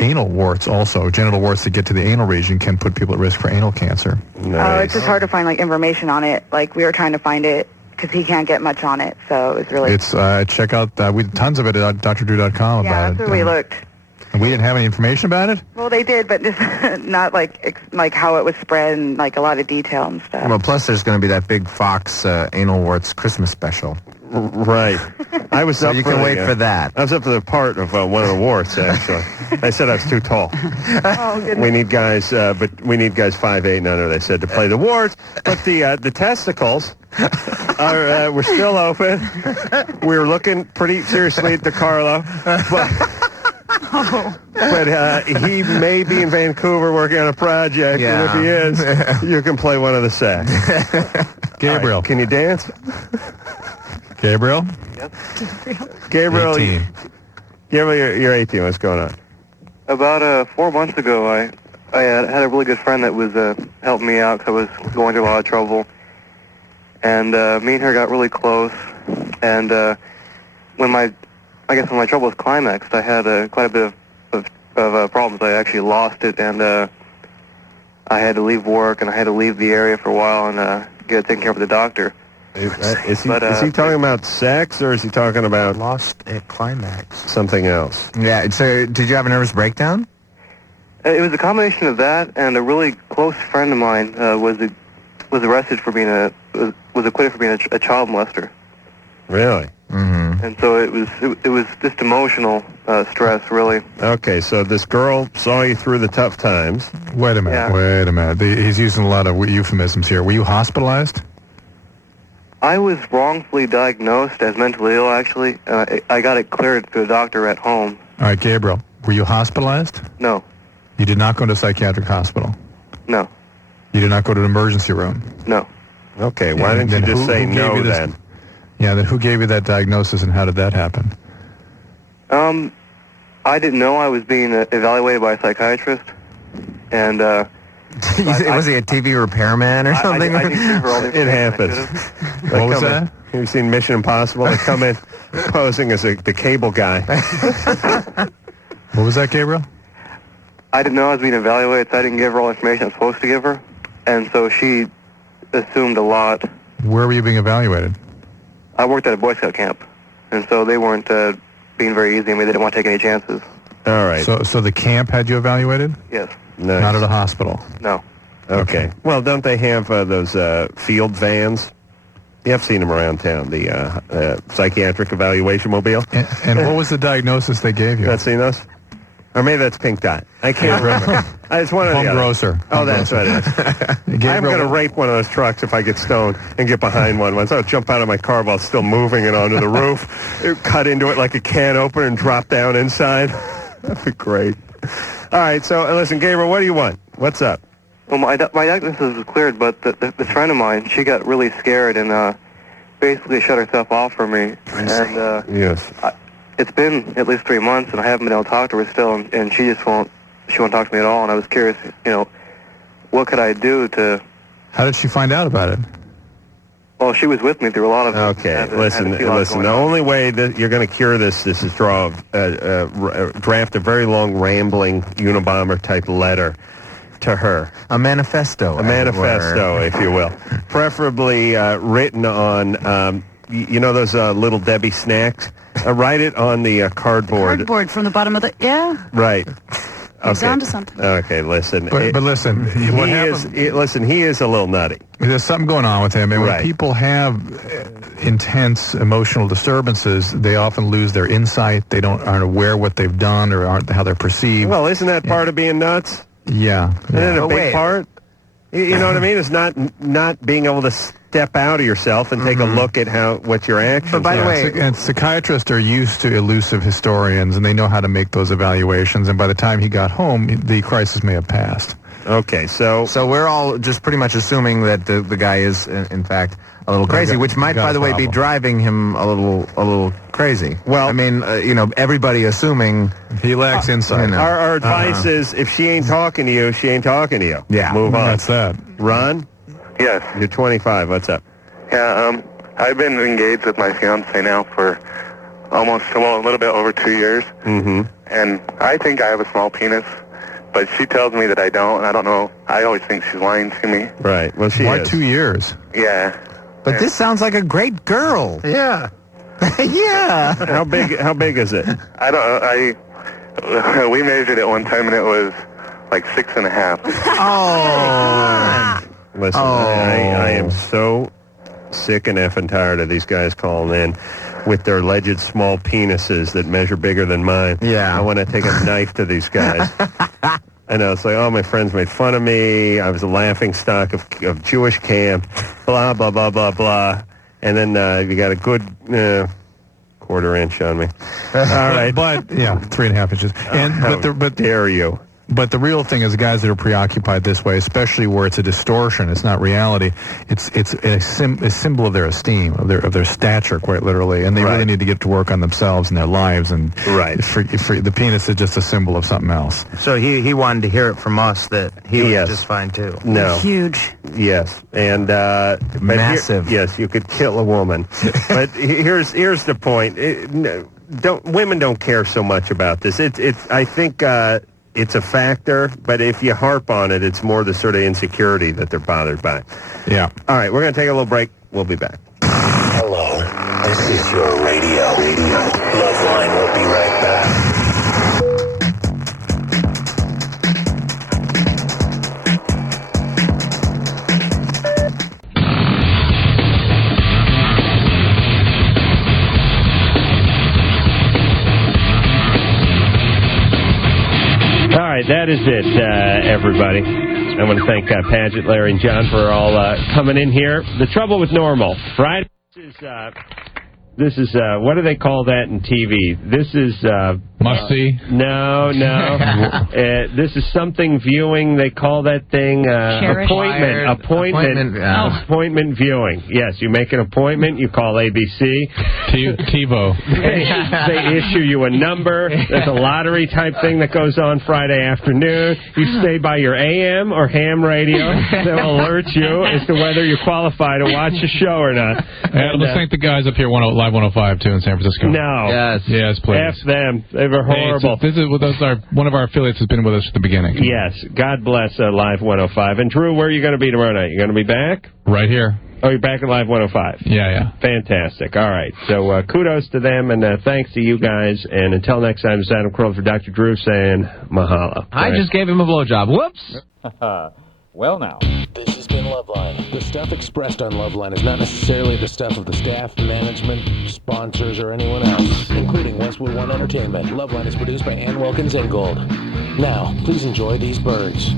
anal warts also, genital warts that get to the anal region, can put people at risk for anal cancer. Oh, it's just hard to find, like, information on it. Like, we were trying to find it because he can't get much on it, so it's really... It's, check out, we did tons of it at drdrew.com about it. Yeah, that's where we looked. And we didn't have any information about it? Well, they did, but just not, like how it was spread and, like, a lot of detail and stuff. Well, plus there's going to be that big Fox anal warts Christmas special. Right. I was So up you for can the, wait for that. I was up for the part of one of the warts, actually. I said I was too tall. Oh, goodness. We need guys, but we need guys 5'8" and under, they said, to play the warts. But the testicles are were still open. We were looking pretty seriously at DeCarlo. But he may be in Vancouver working on a project, and if he is, you can play one of the sax. Gabriel. Right, can you dance? Gabriel? Gabriel, 18. Gabriel, you're 18. What's going on? About 4 months ago, I had a really good friend that was helping me out because I was going through a lot of trouble. And me and her got really close. And when my trouble was climaxed, I had quite a bit of problems. I actually lost it, and I had to leave work, and I had to leave the area for a while and get it taken care of with the doctor. Is he talking about sex, or is he talking about lost at climax? Something else? Yeah, so did you have a nervous breakdown? It was a combination of that, and a really close friend of mine was arrested for being was acquitted for being a child molester. Really? Mm-hmm. And so it was just emotional stress, really. Okay, so this girl saw you through the tough times. Wait a minute. He's using a lot of euphemisms here. Were you hospitalized? I was wrongfully diagnosed as mentally ill, actually. I got it cleared to a doctor at home. All right, Gabriel, were you hospitalized? No. You did not go to a psychiatric hospital? No. You did not go to an emergency room? No. Okay, why didn't you just say no then? Yeah, then who gave you that diagnosis and how did that happen? I didn't know I was being evaluated by a psychiatrist, and was he a TV repairman or something? I didn't give her all the It happens. What was that? Have you seen Mission Impossible? They come in posing as the cable guy. What was that, Gabriel? I didn't know I was being evaluated, so I didn't give her all the information I was supposed to give her, and so she assumed a lot. Where were you being evaluated? I worked at a Boy Scout camp, and so they weren't being very easy. I mean, they didn't want to take any chances. All right. So the camp had you evaluated? Yes. Nice. Not at a hospital? No. Okay. Well, don't they have those field vans? You have seen them around town, the psychiatric evaluation mobile. And what was the diagnosis they gave you? Not seen those? Or maybe that's Pink Dot. I can't remember. It's one of the Home other. grocer. Oh, that's what it is. I'm going to rape one of those trucks if I get stoned and get behind one. Once I'll jump out of my car while it's still moving and onto the roof, cut into it like a can opener and drop down inside. That'd be great. All right, so listen, Gabriel, what do you want? What's up? Well, my diagnosis was cleared, but this friend of mine, she got really scared and basically shut herself off from me. And yes. It's been at least 3 months, and I haven't been able to talk to her still, and she just won't talk to me at all. And I was curious, what could I do to? How did she find out about it? Well, she was with me through a lot of. Okay, listen. The only way that you're going to cure this is to draft a very long, rambling Unabomber type letter to her. A manifesto. A manifesto, if you will. Preferably written on, those little Debbi snacks. Write it on the cardboard. Cardboard from the bottom of the, yeah. Right. He's onto something. Okay, listen. But listen, what happened? He is a little nutty. There's something going on with him, and when people have intense emotional disturbances, they often lose their insight. They aren't aware what they've done or aren't how they're perceived. Well, isn't that part of being nuts? Yeah. Isn't it a big part? You know what I mean? It's not being able to step out of yourself and take a look at what your actions are. But by the way, and psychiatrists are used to elusive historians, and they know how to make those evaluations. And by the time he got home, the crisis may have passed. Okay, so we're all just pretty much assuming that the guy is, in fact, a little crazy, which might, by the way, be driving him a little crazy. Well, I mean, everybody assuming he lacks insight. Our advice is, if she ain't talking to you, she ain't talking to you. Yeah, move on. That's that. Ron? Yes. You're 25. What's up? Yeah, I've been engaged with my fiance now for a little bit over 2 years. Mm-hmm. And I think I have a small penis, but she tells me that I don't, and I don't know. I always think she's lying to me. Right. Well, she Why is. 2 years? Yeah. But this sounds like a great girl. Yeah. Yeah. How big is it? I don't. We measured it one time, and it was like 6.5. Oh. Listen, I am so sick and effing tired of these guys calling in with their alleged small penises that measure bigger than mine. Yeah. I want to take a knife to these guys. I know, it's like, oh, my friends made fun of me. I was a laughing stock of Jewish camp, blah, blah, blah, blah, blah. And then you got a good quarter inch on me. All right. But 3.5 inches. But dare you? But the real thing is, guys that are preoccupied this way, especially where it's a distortion, it's not reality. It's a symbol of their esteem, of their stature, quite literally, and they really need to get to work on themselves and their lives. And for the penis is just a symbol of something else. So he wanted to hear it from us that he was just fine too. No. Huge. Yes, and massive. Yes, you could kill a woman. But here's the point. Women don't care so much about this. I think. It's a factor, but if you harp on it, it's more the sort of insecurity that they're bothered by. Yeah. All right, we're going to take a little break. We'll be back. Hello, this is your radio. LoveLine will be right back. All right, that is it, everybody. I want to thank Paget, Larry, and John for all coming in here. The trouble with normal, Friday, this is what do they call that in TV? This is... Must-see? No. This is something viewing. They call that thing appointment viewing. Yes, you make an appointment. You call ABC. TiVo. They issue you a number. There's a lottery type thing that goes on Friday afternoon. You stay by your AM or ham radio. They'll alert you as to whether you qualify to watch a show or not. And let's thank the guys up here, Live 105 too in San Francisco. No. Yes, please. F them. They were horrible. This is with us. One of our affiliates has been with us at the beginning. Yes. God bless Live 105. And Drew, where are you going to be tomorrow night? You going to be back? Right here. Oh, you're back at Live 105. Yeah. Fantastic. All right. So kudos to them, and thanks to you guys. And until next time, it's Adam Carolla for Dr. Drew saying mahalo. I just gave him a blowjob. Whoops. Well, now. This has been LoveLine. The stuff expressed on LoveLine is not necessarily the stuff of the staff, management, sponsors, or anyone else, including Westwood One Entertainment. LoveLine is produced by Ann Wilkins Ingold. Now, please enjoy these birds.